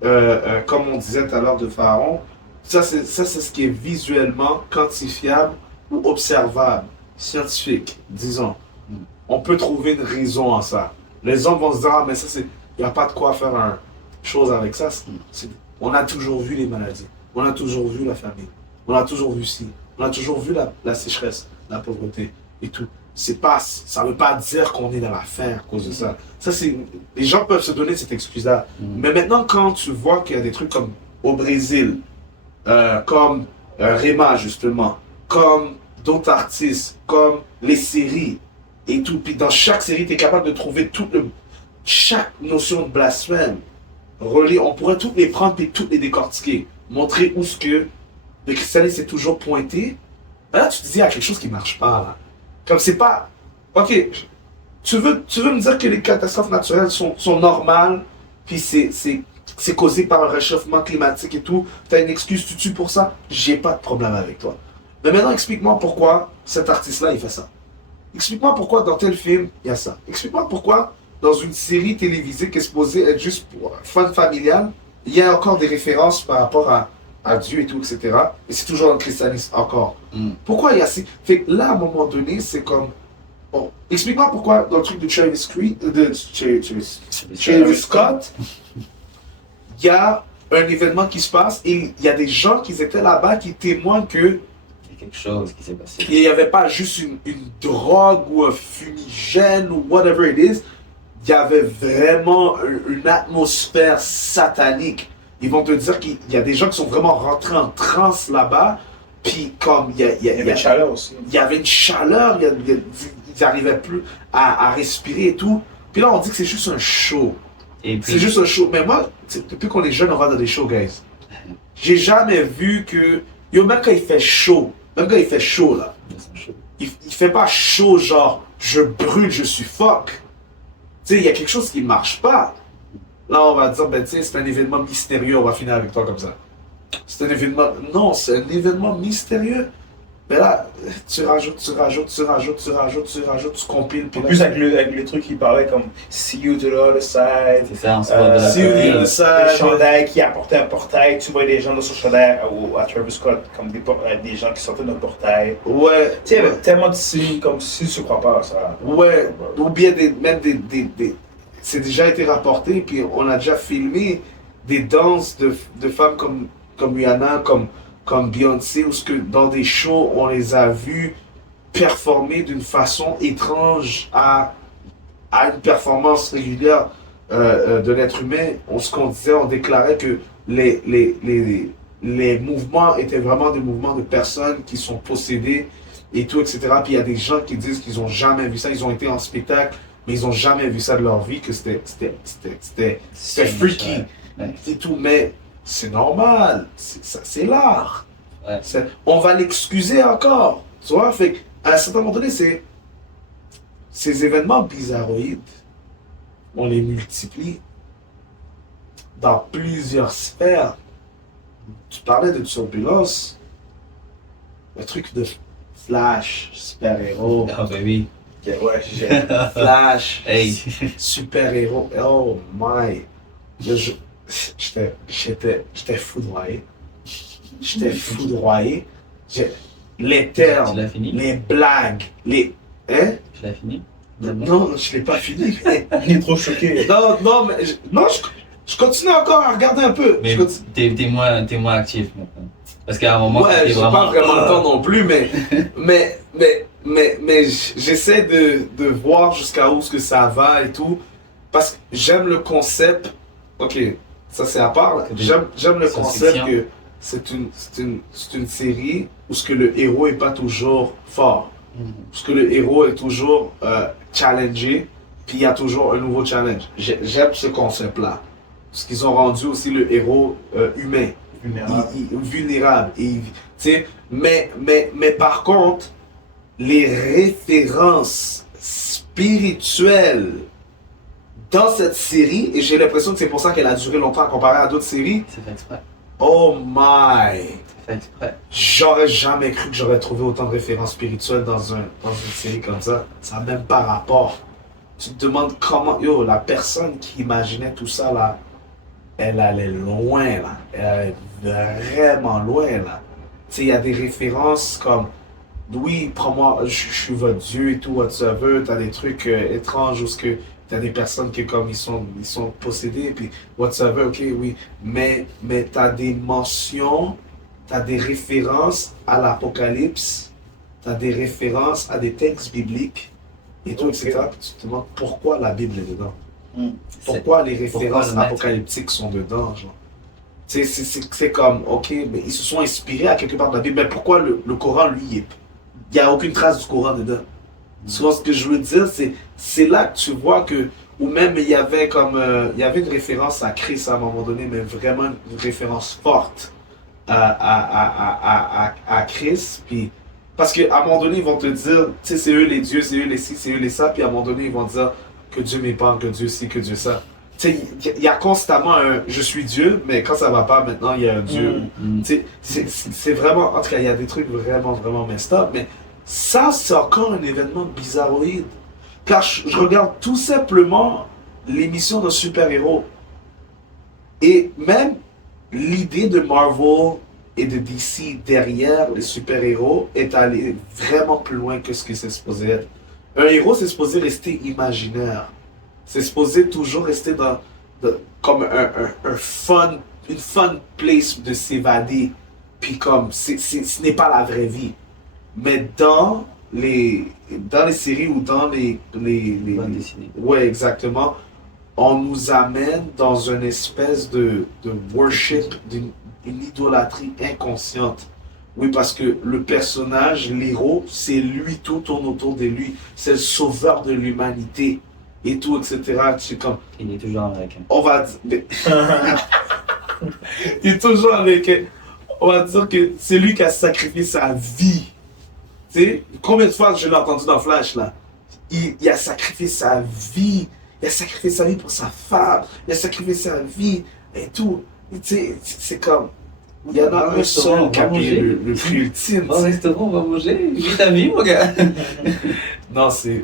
comme on disait tout à l'heure de Pharaon, ça c'est ce qui est visuellement quantifiable ou observable, scientifique, disons. On peut trouver une raison à ça. Les hommes vont se dire, ah, mais ça, il n'y a pas de quoi faire une chose avec ça. On a toujours vu les maladies, on a toujours vu la famine, on a toujours vu ci, on a toujours vu la sécheresse, la pauvreté et tout. Ça ne veut pas dire qu'on est dans la fin à cause de ça. Les gens peuvent se donner cette excuse-là. Mais maintenant, quand tu vois qu'il y a des trucs comme au Brésil, comme Réma justement, comme d'autres artistes, comme les séries et tout, puis dans chaque série, tu es capable de trouver chaque notion de blasphème reliée. On pourrait toutes les prendre et toutes les décortiquer, montrer où ce que le christianisme est toujours pointé. Là, tu te dis, il y a quelque chose qui ne marche pas là. Comme c'est pas... Ok, tu veux me dire que les catastrophes naturelles sont normales, puis c'est c'est causé par un réchauffement climatique et tout, t'as une excuse, tu tues pour ça, j'ai pas de problème avec toi. Mais maintenant, explique-moi pourquoi cet artiste-là, il fait ça. Explique-moi pourquoi dans tel film, il y a ça. Explique-moi pourquoi dans une série télévisée qui est supposée être juste pour fun familial, il y a encore des références par rapport à Dieu et tout, etc. Et c'est toujours dans le christianisme encore. Pourquoi il y a ces... Fait que là, à un moment donné, c'est comme... Bon, explique-moi pourquoi dans le truc de Travis Scott, il y a un événement qui se passe et il y a des gens qui étaient là-bas qui témoignent que Il y a quelque chose qui s'est passé. il n'y avait pas juste une drogue ou un fumigène ou whatever it is. Il y avait vraiment une atmosphère satanique. Ils vont te dire qu'il y a des gens qui sont vraiment rentrés en transe là-bas. Puis comme Il y avait une chaleur aussi. il y avait une chaleur, ils n'arrivaient plus à respirer et tout. Puis là, on dit que c'est juste un show. Et puis, C'est juste un show. Mais moi, depuis qu'on est jeune, on va dans des shows, guys. J'ai jamais vu que... Yo, même quand il fait chaud, là, il fait pas chaud genre, je brûle, je suffoque. Tu sais, il y a quelque chose qui marche pas. Là, on va dire, ben, tu sais, c'est un événement mystérieux, on va finir avec toi comme ça. C'est un événement... Non, c'est un événement mystérieux. Mais là, tu rajoutes, tu compiles. En plus, avec le truc qui parlait comme See you to the other side. c'est ça, on se voit de la See you to the côté. other Le side. chandail qui apportait un portail. Tu vois des gens dans son chandail à Travis Scott, comme des gens qui sortaient d'un portail. Ouais. Tu sais, il y avait tellement de signes comme si tu ne crois pas à ça. Ouais, ou bien même c'est déjà été rapporté, puis on a déjà filmé des danses de femmes comme Rihanna, comme Beyoncé, où ce que dans des shows, on les a vus performer d'une façon étrange à une performance régulière de l'être humain. Ce qu'on disait, on déclarait que les mouvements étaient vraiment des mouvements de personnes qui sont possédées et tout, etc. Puis il y a des gens qui disent qu'ils n'ont jamais vu ça, ils ont été en spectacle, mais ils n'ont jamais vu ça de leur vie, que c'était freaky Ouais. et tout, mais c'est normal, c'est l'art. Ouais. On va l'excuser encore, tu vois, fait qu'à un certain moment donné, ces événements bizarroïdes, on les multiplie dans plusieurs sphères. Tu parlais de turbulence, le truc de Flash, super-héros, Ah, ben oui. Ouais, j'ai. Flash, Hey. super-héros, oh my. J'étais foudroyé. J'étais foudroyé. Les Tu termes, l'as fini? les blagues, les... Hein? Tu l'as fini? Non, je l'ai pas fini. mais- Il est trop choqué. Non, mais... je continue encore à regarder un peu. Mais Je continue. t'es moins actif maintenant. Parce qu'à un moment, Ouais, t'es j'ai vraiment... pas vraiment le temps non plus, mais j'essaie de voir jusqu'à où ce que ça va et tout. Parce que j'aime le concept. Ok, ça c'est à part. Là. J'aime le concept Science-fiction. que c'est une série où ce que le héros est pas toujours fort. Parce que le héros est toujours challengé, puis il y a toujours un nouveau challenge. J'aime ce concept-là. Parce qu'ils ont rendu aussi le héros humain, vulnérable. Tu sais, mais par contre, les références spirituelles dans cette série, et j'ai l'impression que c'est pour ça qu'elle a duré longtemps comparé à d'autres séries, C'est fait exprès. oh my! C'est fait exprès. J'aurais jamais cru que j'aurais trouvé autant de références spirituelles dans une série comme ça. Ça n'a même pas rapport. Tu te demandes comment... Yo, la personne qui imaginait tout ça, là, elle allait loin, là. Elle allait vraiment loin, là. Tu sais, il y a des références comme... Oui, prends-moi, je suis votre Dieu et tout, whatsoever. T'as des trucs étranges où que t'as des personnes qui, comme, ils sont possédés, puis whatsoever, ok, oui. Mais t'as des mentions... Tu as des références à l'Apocalypse, tu as des références à des textes bibliques, et tout, etc. Puis tu te demandes pourquoi la Bible est dedans. Pourquoi les références le mettre? apocalyptiques sont dedans, genre. C'est comme, ok, mais ils se sont inspirés à quelque part de la Bible, mais pourquoi le Coran, lui, il n'y a aucune trace du Coran dedans? Tu vois ce que je veux dire? C'est là que tu vois que, ou même il y avait comme, il y avait une référence à Christ à un moment donné, mais vraiment une référence forte à Christ, puis parce qu'à un moment donné ils vont te dire, tu sais, c'est eux les dieux, c'est eux les ci, c'est eux les ça, puis à un moment donné ils vont dire que Dieu m'épargne, que Dieu ci, que Dieu ça. Tu sais, il y a constamment un je suis Dieu, mais quand ça va pas, maintenant il y a un Dieu. Tu sais, c'est vraiment, en tout cas, il y a des trucs vraiment, vraiment messed up, mais ça, c'est encore un événement bizarroïde. Car je regarde tout simplement l'émission de super-héros. Et même l'idée de Marvel et de DC derrière les super-héros est allée vraiment plus loin que ce que c'est supposé être. Un héros, c'est supposé rester imaginaire. C'est supposé toujours rester comme un fun, une fun place de s'évader. Puis comme, ce n'est pas la vraie vie. Mais dans les séries ou dans les Bande dessinée. ouais, exactement, on nous amène dans une espèce de worship, une idolâtrie inconsciente. Oui, parce que le personnage, l'héros, c'est lui, tout tourne autour de lui. C'est le sauveur de l'humanité et tout, etc. C'est comme, Il est toujours américain. on va dire, il est toujours avec, on va dire que c'est lui qui a sacrifié sa vie. Tu sais, combien de fois je l'ai entendu dans Flash, là? Il a sacrifié sa vie. Il a sacrifié sa vie pour sa femme. Il a sacrifié sa vie et tout. Tu sais, c'est comme, il y en a un seul qui a payé le prix ultime. Au restaurant, on va manger. Vis ta vie, mon gars. Non, c'est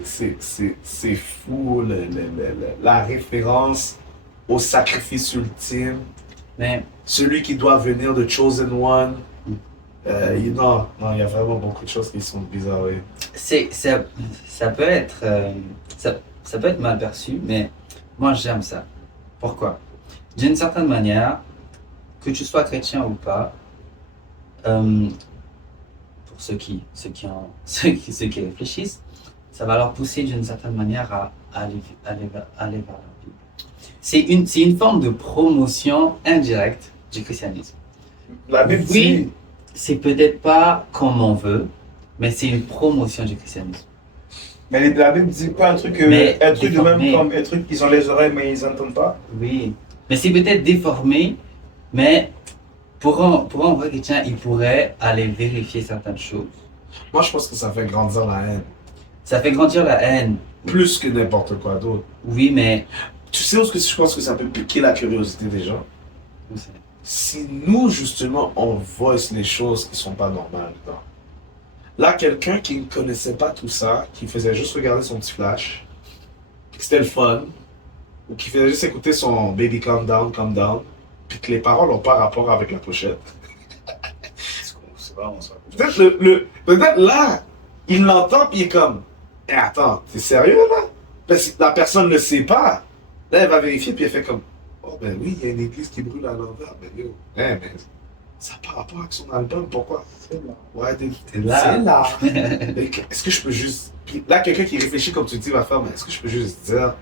fou, la référence au sacrifice ultime. Mais Celui qui doit venir de Chosen One. Non, il y a vraiment beaucoup de choses qui sont bizarres. Oui. ça peut être ça peut être mal perçu, mais moi j'aime ça. Pourquoi? D'une certaine manière, que tu sois chrétien ou pas, pour ceux qui réfléchissent, ça va leur pousser d'une certaine manière à aller vers la Bible. C'est une forme de promotion indirecte du christianisme. La Bible Oui, dit, c'est peut-être pas comme on veut, mais c'est une promotion du christianisme. mais la Bible dit pas un truc, Mais un truc de même déformé. comme un truc, ils ont les oreilles mais ils n'entendent pas. Oui, mais c'est peut-être déformé, mais pour un vrai chrétien, il pourrait aller vérifier certaines choses. Moi, je pense que ça fait grandir la haine. Ça fait grandir la haine, Plus que n'importe quoi d'autre. oui, mais Tu sais où est-ce que je pense que ça peut piquer la curiosité des gens? Si nous, justement, on voice les choses qui sont pas normales dedans. Là, quelqu'un qui ne connaissait pas tout ça, qui faisait juste regarder son petit flash, puis que c'était le fun, ou qui faisait juste écouter son Baby Calm Down, puis que les paroles n'ont pas rapport avec la pochette. C'est vraiment ça. Peut-être là, il l'entend, puis il est comme, eh, attends, t'es sérieux là? Parce que la personne ne le sait pas. Là, elle va vérifier, puis elle fait comme, oh ben oui, il y a une église qui brûle à l'envers, mais yo, mais ça n'a pas rapport avec son album, pourquoi? C'est là. Ouais, c'est là. c'est là. Mais est-ce que je peux juste. Puis là, quelqu'un qui réfléchit comme tu dis va faire, mais est-ce que je peux juste dire,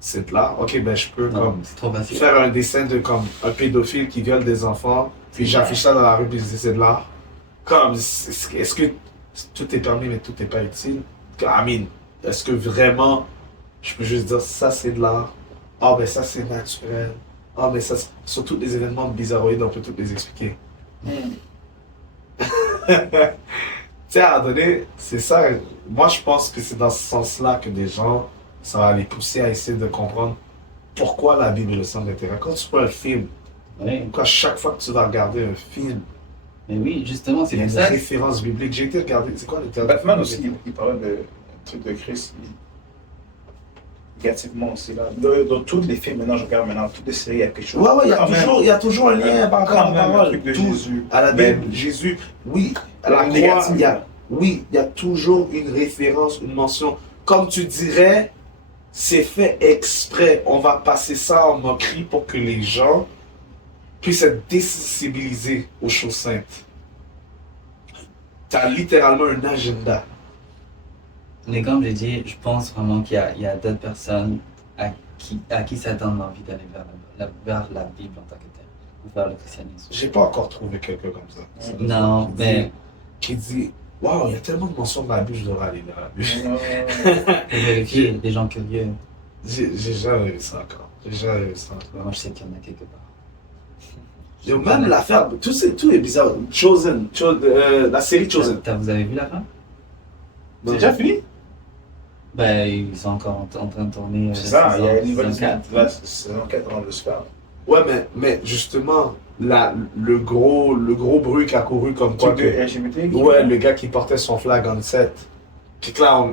c'est là? Ok, ben je peux Non, comme c'est trop facile. faire un dessin de comme un pédophile qui viole des enfants, puis j'affiche ça dans la rue, puis je dis c'est de l'art. Comme, est-ce que tout est permis, mais tout n'est pas utile? I mean, est-ce que vraiment je peux juste dire ça c'est de l'art? Ah, ben ça c'est naturel. Ah, ben ça, sur tous les événements bizarroïdes, on peut tous les expliquer. Tu sais, à un moment donné, c'est ça. Moi, je pense que c'est dans ce sens-là que des gens, ça va les pousser à essayer de comprendre pourquoi la Bible est le centre d'intérêt. Quand tu prends un film, Oui, pourquoi chaque fois que tu vas regarder un film, mais oui, justement, c'est il y a pour une ça. référence biblique. J'ai été regarder, c'est quoi le terme? Batman aussi, il parlait de truc de Christ. Négativement aussi là. Dans tous les films maintenant, je regarde maintenant, toutes les séries, il y a quelque chose. Ouais, ouais, Quand même. il y a toujours un lien par rapport à Quand la même, un parole. truc de Tout, Jésus. à la Même. Bible, Jésus, oui, à la Même croix, négatif, là. oui, il y a toujours une référence, une mention. Comme tu dirais, c'est fait exprès. On va passer ça en moquerie pour que les gens puissent être désensibilisés aux choses saintes. Tu as littéralement un agenda. Mais comme j'ai dit, je pense vraiment qu'il y a d'autres personnes à qui ça donne l'envie d'aller vers la Bible en tant que telle, ou vers le christianisme. J'ai pas encore trouvé quelqu'un comme ça. Non, Qui mais dit- Qui dit, waouh, il y a tellement de mentions de la Bible, je devrais aller dans la Bible. pour vérifier, des gens curieux. J'ai jamais vu ça encore. J'ai jamais vu ça encore. Moi, je sais qu'il y en a quelque part. Yo, même l'affaire, tout est bizarre. La série Chosen. Vous avez vu la fin? C'est déjà fini? Ben, ils sont encore en train de tourner. C'est ça, il y a une nouvelle saison 4. la saison 4 avant de se faire. Ouais, mais justement, le gros bruit qui a couru comme quoi Truc de que. LGBT. Ouais, le gars qui portait son flag on set. Puis que là,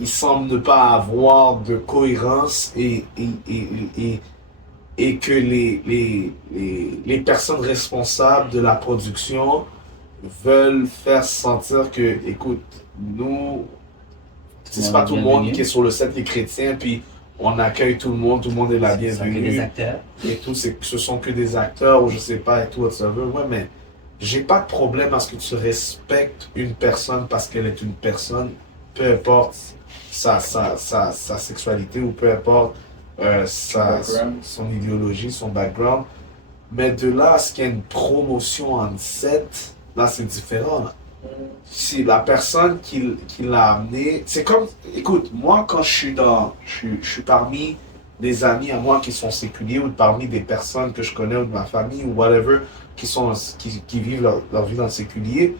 il semble ne pas avoir de cohérence et que les personnes responsables de la production veulent faire sentir que, écoute, nous, c'est pas tout le monde qui est sur le set qui est chrétien, puis on accueille tout le monde est la Ce sont que des bienvenue. acteurs. Et tout, ce sont que des acteurs, ou je sais pas, et tout, whatsoever. Ouais, mais j'ai pas de problème à ce que tu respectes une personne parce qu'elle est une personne, peu importe sa sexualité ou peu importe son idéologie, son background. Mais de là à ce qu'il y ait une promotion en set, là c'est différent. Là. Si la personne qui l'a amené, c'est comme, écoute, moi quand je suis parmi des amis à moi qui sont séculiers ou parmi des personnes que je connais ou de ma famille ou whatever qui vivent leur vie dans le séculier,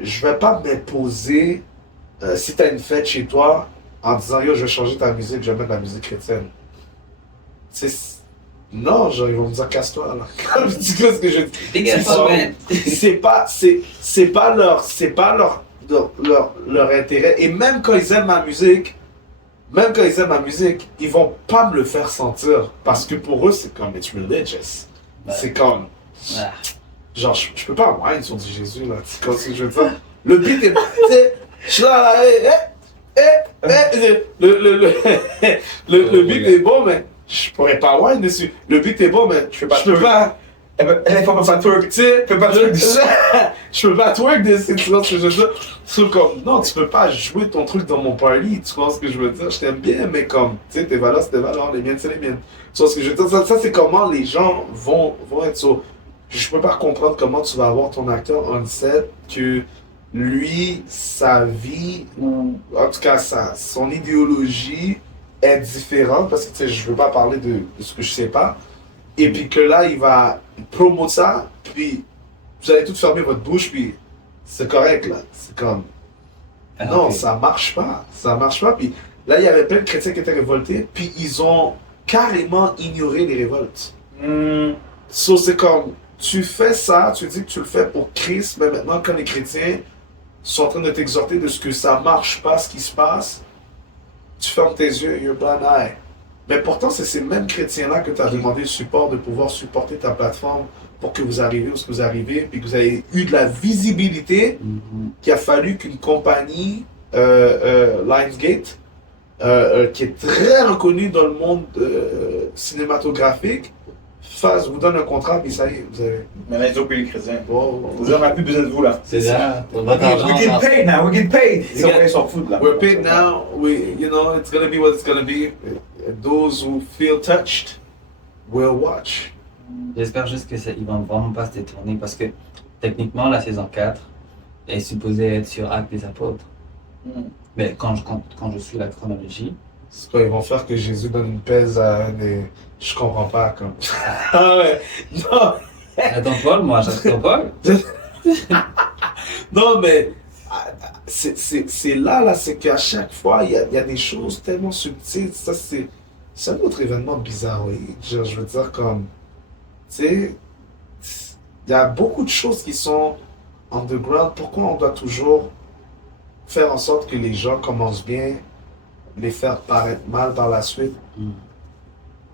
je vais pas m'imposer si tu as une fête chez toi en disant yo je vais changer ta musique, je vais mettre la musique chrétienne. Non, genre ils vont me dire casse-toi là. Tu vois ce que je dis? Dégage pas, man. C'est pas leur intérêt. Et même quand ils aiment ma musique, ils vont pas me le faire sentir. Parce que pour eux, c'est comme it's religious. Ouais. C'est comme. Ah. Genre, je peux pas whine sur du Jésus là. Tu vois ce que je veux dire? Le beat est. Tu sais, je suis là, le beat est bon, mais je pourrais pas whine dessus. Le beat est bon, mais je peux pas. Elle faut pas twerk. Tu sais, peux pas twerk dessus. je peux pas twerk dessus, tu vois ce que je veux dire? C'est comme, non, tu peux pas jouer ton truc dans mon party, tu vois ce que je veux dire? Je t'aime bien, mais comme, tu sais, tes valeurs, c'est tes valeurs, les miennes, c'est les miennes. Tu vois ce que je veux dire? Ça c'est comment les gens vont être sur. Je peux pas comprendre comment tu vas avoir ton acteur on set que lui, sa vie, ou en tout cas son idéologie est différente, parce que tu sais, je veux pas parler de ce que je sais pas. Et puis que là, il va promouvoir ça, puis vous allez tout fermer votre bouche, puis c'est correct, là. C'est comme... non, Ok. ça marche pas. Ça marche pas. Puis là, il y avait plein de chrétiens qui étaient révoltés, puis ils ont carrément ignoré les révoltes. So, c'est comme, tu fais ça, tu dis que tu le fais pour Christ, mais maintenant, quand les chrétiens sont en train de t'exhorter de ce que ça marche pas, ce qui se passe, tu fermes tes yeux, you're blind eye. Mais pourtant, c'est ces mêmes chrétiens-là que tu as demandé le support de pouvoir supporter ta plateforme pour que vous arriviez où ce que vous arrivez, puis que vous avez eu de la visibilité qu'il a fallu qu'une compagnie, Lionsgate, qui est très reconnue dans le monde cinématographique, vous donne un contrat, puis ça y est, vous avez... Maintenant, ils ont payé les chrétiens. Wow. Vous n'avez plus besoin de vous, là. C'est ça. Votre We argent, get paid now, we get paid. Ils s'en foutent, là. We're paid now. You know, it's gonna be what it's gonna be. Those who feel touched will watch. J'espère juste qu'ils vont vraiment pas se détourner parce que techniquement la saison 4 est supposée être sur Actes des Apôtres. Mais quand je suis la chronologie, C'est quoi, ils vont faire que Jésus donne une pèse à un des... Je comprends pas, comme... Ah ouais, non, j'attends Paul, moi j'attends Paul. non mais... C'est là, c'est qu'à chaque fois, il y a des choses tellement subtiles. Ça, c'est un autre événement bizarroïde. Je veux dire, comme... Tu sais, il y a beaucoup de choses qui sont underground. Pourquoi on doit toujours faire en sorte que les gens commencent bien, les faire paraître mal par la suite?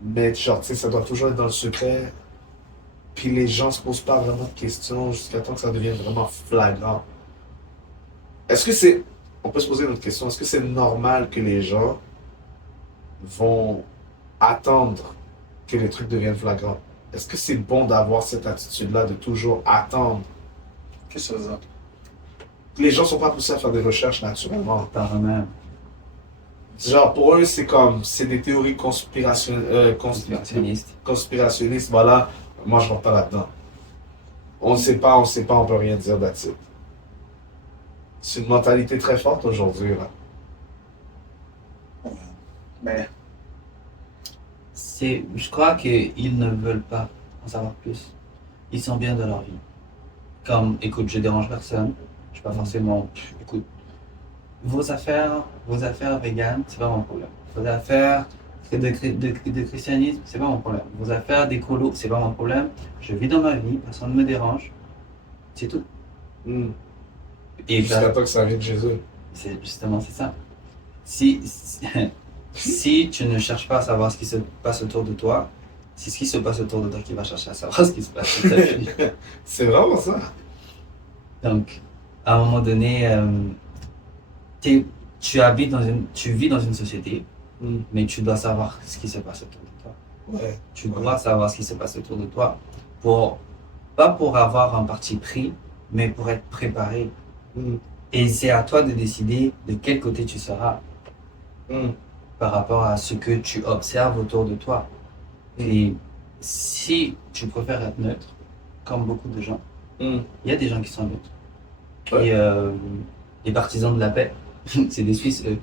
Mais genre, tu sais, ça doit toujours être dans le secret. Puis les gens se posent pas vraiment de questions jusqu'à temps que ça devienne vraiment flagrant. Est-ce que c'est... On peut se poser une autre question. Est-ce que c'est normal que les gens vont attendre que les trucs deviennent flagrants? Est-ce que c'est bon d'avoir cette attitude-là de toujours attendre? Qu'est-ce que ça veut dire? Les gens sont pas poussés à faire des recherches naturellement. Par eux-mêmes. Genre, pour eux, c'est comme... C'est des théories conspirationnistes. Voilà. Moi, je rentre pas là-dedans. On ne sait pas, on peut rien dire là-dessus. C'est une mentalité très forte aujourd'hui, là. Mais Je crois qu'ils ne veulent pas en savoir plus. Ils sont bien dans leur vie. Comme, écoute, je dérange personne. Je suis pas forcément... Écoute, vos affaires véganes, c'est pas mon problème. Vos affaires de christianisme, c'est pas mon problème. Vos affaires d'écolo, c'est pas mon problème. Je vis dans ma vie, personne ne me dérange. C'est tout. Hmm. Et Jusqu'à temps que ça vienne de Jésus. c'est ça. Si tu ne cherches pas à savoir ce qui se passe autour de toi, c'est ce qui se passe autour de toi qui va chercher à savoir ce qui se passe dans ta vie. C'est vraiment ça. Donc, à un moment donné, tu vis dans une société, Hmm. mais tu dois savoir ce qui se passe autour de toi. Ouais. Tu dois savoir ce qui se passe autour de toi, pas pour avoir un parti pris, mais pour être préparé. Hmm. Et c'est à toi de décider de quel côté tu seras Hmm. par rapport à ce que tu observes autour de toi. Et si tu préfères être neutre, comme beaucoup de gens, Hmm. il y a des gens qui sont neutres. Ouais. Et les partisans de la paix, c'est des Suisses, eux.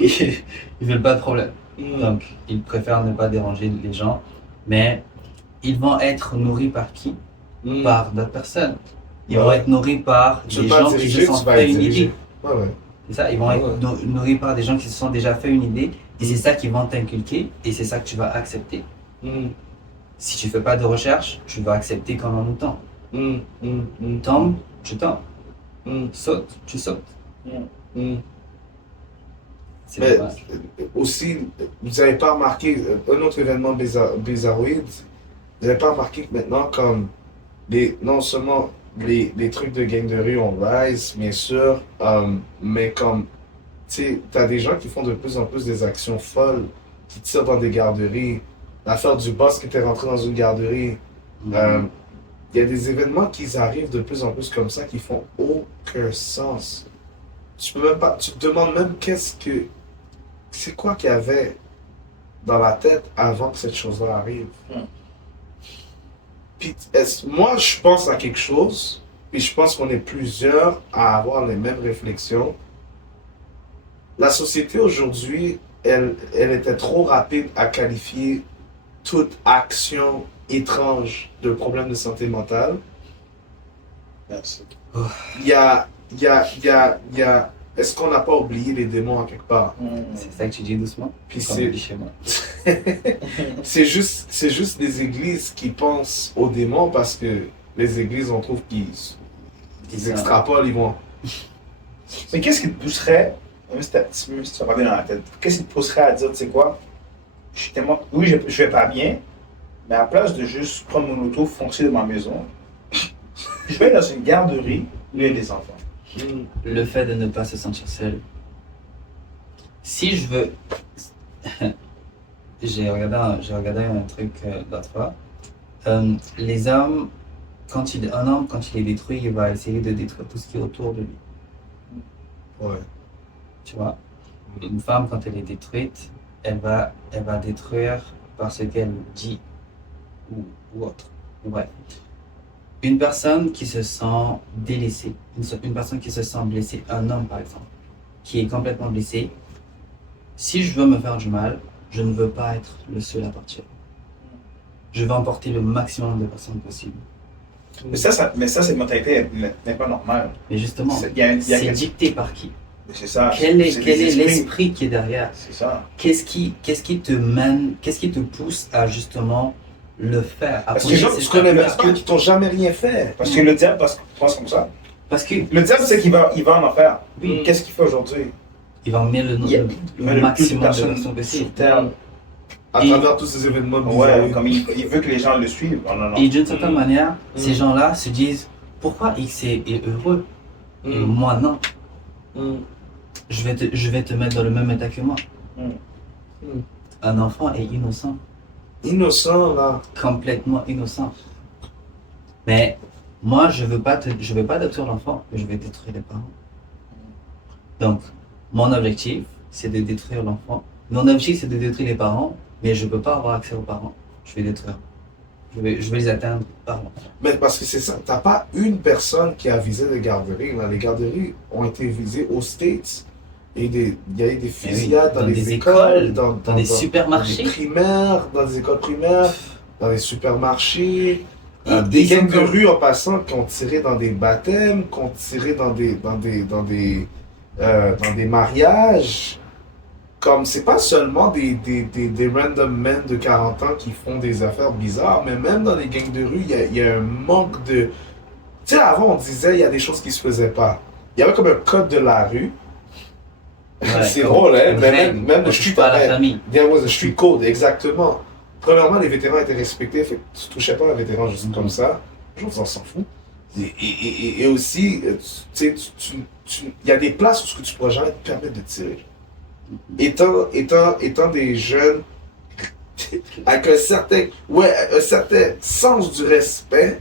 Ils veulent pas de problème. Hmm. Donc, ils préfèrent ne pas déranger les gens. Mais ils vont être nourris par qui? Hmm. Par d'autres personnes. Ils Ouais. vont être nourris par Tu des veux pas gens qui diriger, se sont tu vas fait être une dirigé. idée. Ouais, ouais. C'est ça, ils vont Ouais. être nourris par des gens qui se sont déjà fait une idée. Et c'est ça qu'ils vont t'inculquer. Et c'est ça que tu vas accepter. Hmm. Si tu fais pas de recherche, tu vas accepter comme un mouton. Hmm. Hmm. Hmm. Tombe, tu tombes. Hmm. Saute, tu sautes. Hmm. C'est Mais dommage. aussi, vous n'avez pas remarqué un autre événement bizarroïde, vous n'avez pas remarqué que maintenant, comme non seulement les trucs de gang de rue on rise, bien sûr, mais comme, tu sais, t'as des gens qui font de plus en plus des actions folles, qui tirent dans des garderies. L'affaire du boss qui était rentré dans une garderie. Il y a des événements qui arrivent de plus en plus comme ça qui font aucun sens. Tu peux même pas, tu te demandes même c'est quoi qu'il y avait dans la tête avant que cette chose-là arrive. Puis, moi, je pense à quelque chose, puis je pense qu'on est plusieurs à avoir les mêmes réflexions. La société aujourd'hui, elle était trop rapide à qualifier toute action étrange de problème de santé mentale. Merci. Il y a, est-ce qu'on n'a pas oublié les démons à quelque part? C'est ça que tu dis doucement. Puis Comme on dit chez moi. c'est juste les églises qui pensent aux démons parce que les églises, on trouve qu'ils ça. extrapolent, ils vont. Mais qu'est-ce qui te pousserait, même si tu vas pas bien dans la tête, qu'est-ce qui te pousserait à dire, tu sais quoi, je suis tellement, oui, je vais pas bien, mais à la place de juste prendre mon auto, foncer de ma maison, je vais aller dans une garderie où il y a des enfants. Le fait de ne pas se sentir seul. Si je veux. J'ai regardé un truc l'autre fois. Les hommes, un homme, quand il est détruit, il va essayer de détruire tout ce qui est autour de lui. Ouais. Tu vois? Une femme, quand elle est détruite, elle va détruire par ce qu'elle dit ou autre. Bref. Une personne qui se sent délaissée, une personne qui se sent blessée, un homme par exemple, qui est complètement blessé, si je veux me faire du mal, je ne veux pas être le seul à partir. Je veux emporter le maximum de personnes possible. Mais ça c'est une mentalité n'est pas normale. Mais justement, Il y a c'est dicté par qui? C'est ça. Quel est des esprits. l'esprit qui est derrière? C'est ça. Qu'est-ce qui te mène, qu'est-ce qui te pousse à justement le faire? Parce que je connais des personnes qui t'ont jamais rien fait. Parce que le diable pense comme ça. Parce que Le diable sait qu'il va en enfer. Oui. Qu'est-ce qu'il fait aujourd'hui? il va emmener le Il met le plus de maximum de personnes personnes possible. sur terre. À Et- travers tous ces événements Ouais, bizarres. comme il veut que les gens le suivent. Non, non, non. Et d'une certaine manière, ces gens-là se disent pourquoi X est heureux et moi non. Je vais te mettre dans le même état que moi. Un enfant est innocent, Innocent, là. complètement innocent. Mais moi, je veux pas détruire l'enfant, mais je vais détruire les parents. Donc, mon objectif, c'est de détruire l'enfant. Mon objectif, c'est de détruire les parents, mais je peux pas avoir accès aux parents. Je vais détruire. Je vais les atteindre par l'enfant. Mais parce que c'est ça, t'as pas une personne qui a visé les garderies. Là. Les garderies ont été visées aux States. Et il y a eu des fusillades dans dans les des écoles, écoles, dans des supermarchés. Dans les primaires, dans les écoles primaires, dans les supermarchés. Et Des ils ont gangs de comme- rue en passant qui ont tiré dans des baptêmes, qui ont tiré dans des dans des mariages, comme c'est pas seulement des random men de 40 ans qui font des affaires bizarres, mais même dans les gangs de rue, il y a un manque de... Tu sais, avant, on disait il y a des choses qui se faisaient pas. Il y avait comme un code de la rue. Ouais, C'est comme drôle, hein? une Mais règle. même On le touche street pas à la avait- famille. There was a street code, exactement. Premièrement, les vétérans étaient respectés, fait que tu touchais pas un vétéran juste comme ça. Les gens, on s'en fout. Et aussi, tu sais, il y a des places où tu pourras jamais te permettre de tirer. Étant des jeunes avec un certain sens du respect,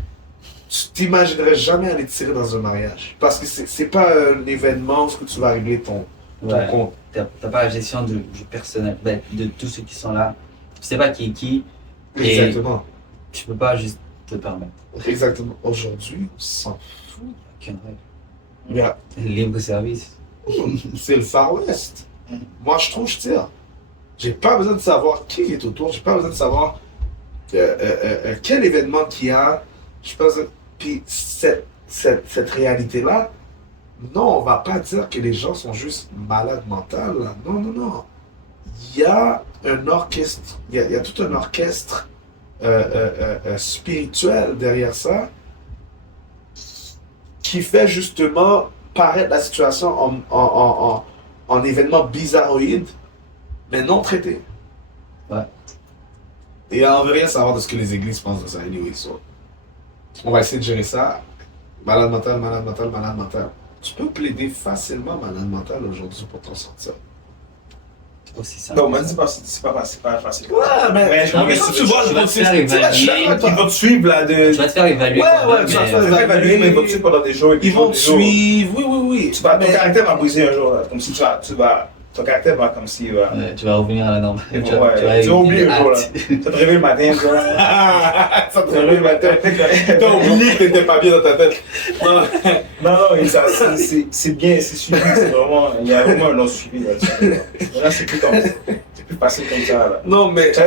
tu t'imaginerais jamais aller tirer dans un mariage. Parce que c'est pas un événement où tu vas régler ton Ouais. compte. T'as pas la gestion du personnel, de tous ceux qui sont là. Tu sais pas qui est qui. Et Exactement. tu peux pas juste te permettre. Exactement. Aujourd'hui, on s'en fout. Aucune règle. Il y a- Libre service. C'est le Far West. Moi, je trouve, je tire. J'ai pas besoin de savoir qui est autour. J'ai pas besoin de savoir quel événement qu'il y a. Je pense, puis cette réalité-là, non, on va pas dire que les gens sont juste malades mentales. Là. Non, non, non. Il y a un orchestre, il y a tout un orchestre spirituel derrière ça qui fait justement paraître la situation en événement bizarroïde, mais non traité. Ouais. Et on veut rien savoir de ce que les églises pensent de ça, anyway. So. On va essayer de gérer ça. Malade mental, malade mental, malade mental. Tu peux plaider facilement malade mental aujourd'hui pour t'en sortir. Aussi simple. Non, mais c'est pas facile. Ouais, mais Non, mais quand tu- tu vois tu le vas te faire évaluer. Ils vont te suivre là de. Tu vas te faire évaluer Ouais, quand ouais, même, tu vas mais- te faire Tu vas évaluer, mais ils vont te suivre pendant des jours. Et des Ils vont jours, te des jours. suivre, oui, oui, oui. Ton Mais- caractère va briser un jour, là. Comme si ton caractère va comme si. Ouais, tu vas revenir à la norme. Ouais, tu tu vas oublier un jour, là. acte. Tu vas te réveiller le matin, tu vois. Ça Tu te réveilles le matin. T'as oublié que t'étais pas bien dans ta tête. Non. Non, et ça, c'est bien, c'est suivi, c'est vraiment. Il y a vraiment un long suivi là-dessus. Là, c'est plus comme ça. C'est plus facile comme ça, là. Non, mais Tu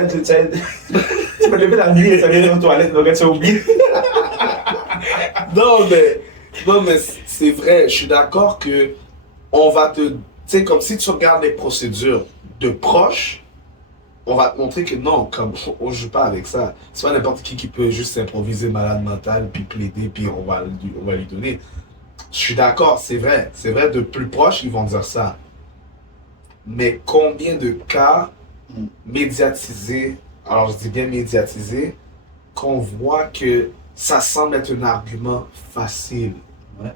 peux te lever la nuit et tu vas aller dans les toilettes, donc tu as oublié. non, mais c'est vrai. Je suis d'accord que on va te, tu sais, comme si tu regardes les procédures de proche, on va te montrer que non, comme on joue pas avec ça. C'est pas n'importe qui peut juste s'improviser malade mental puis plaider puis on va lui donner. Je suis d'accord, c'est vrai. De plus proche, ils vont dire ça. Mais combien de cas médiatisés, alors je dis bien médiatisés, qu'on voit que ça semble être un argument facile. Ouais.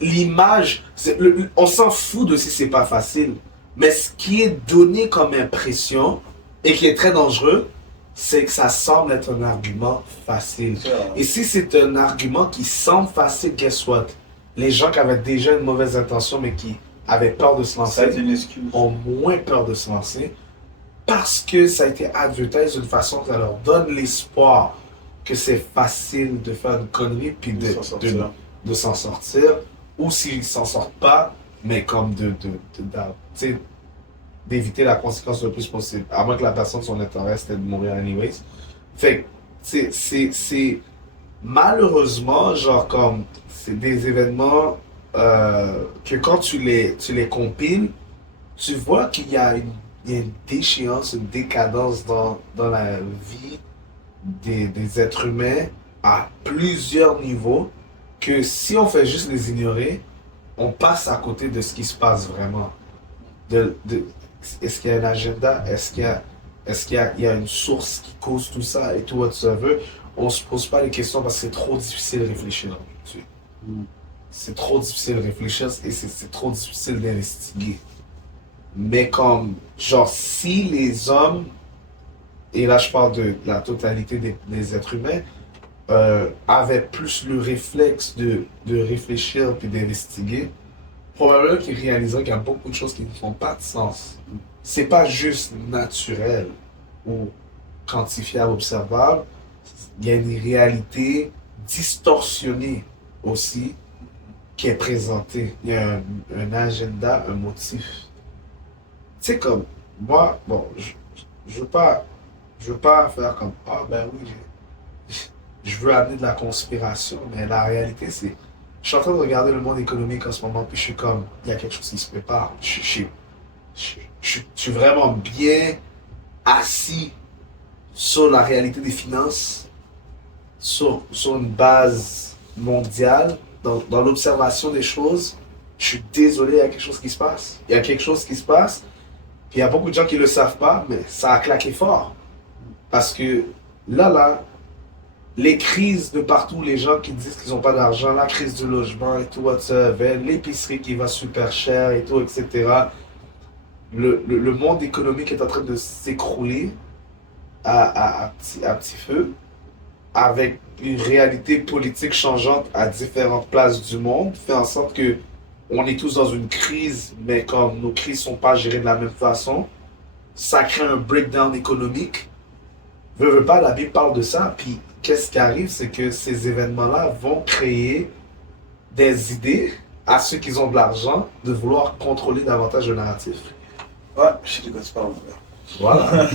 L'image, on s'en fout de si c'est pas facile, mais ce qui est donné comme impression et qui est très dangereux, c'est que ça semble être un argument facile. Et si c'est un argument qui semble facile, guess what? Les gens qui avaient déjà une mauvaise intention mais qui avaient peur de se Ça a été lancer une excuse. ont moins peur de se lancer parce que ça a été advertisé d'une façon que ça leur donne l'espoir que c'est facile de faire une connerie puis de s'en sortir, ou s'ils s'en sortent pas, mais comme tu sais, d'éviter la conséquence le plus possible, à moins que la personne, son intérêt c'était de mourir anyways. Fait que c'est malheureusement, genre comme, c'est des événements que quand tu les compiles, tu vois qu'il y a une déchéance, une décadence dans la vie des êtres humains à plusieurs niveaux, que si on fait juste les ignorer, on passe à côté de ce qui se passe vraiment. Est-ce qu'il y a un agenda? Est-ce qu'il y a une source qui cause tout ça et tout whatsoever? On se pose pas les questions parce que c'est trop difficile de réfléchir aujourd'hui. C'est trop difficile de réfléchir et c'est trop difficile d'investiguer. Mais comme, genre, si les hommes, et là je parle de la totalité des êtres humains, avaient plus le réflexe de réfléchir puis d'investiguer, probablement qu'ils réaliseraient qu'il y a beaucoup de choses qui ne font pas de sens. C'est pas juste naturel ou quantifiable, observable. Il y a une réalité distorsionnée aussi qui est présentée. Il y a un agenda, un motif. Tu sais, comme moi, bon, je veux pas faire comme ah ben oui, je veux amener de la conspiration, mais la réalité c'est Je suis en train de regarder le monde économique en ce moment, puis je suis comme, il y a quelque chose qui se prépare. Je suis vraiment bien assis sur la réalité des finances, sur une base mondiale, dans l'observation des choses. Je suis désolé, il y a quelque chose qui se passe. Il y a quelque chose qui se passe. Puis il y a beaucoup de gens qui ne le savent pas, mais ça a claqué fort. Parce que là, les crises de partout, les gens qui disent qu'ils n'ont pas d'argent, la crise du logement et tout, l'épicerie qui va super cher et tout, etc. Le monde économique est en train de s'écrouler à petit feu, avec une réalité politique changeante à différentes places du monde, fait en sorte que on est tous dans une crise, mais comme nos crises ne sont pas gérées de la même façon, ça crée un breakdown économique. Veux pas, la Bible parle de ça, puis qu'est-ce qui arrive, c'est que ces événements-là vont créer des idées à ceux qui ont de l'argent de vouloir contrôler davantage le narratif. Ouais, je sais de quoi tu parles. Voilà.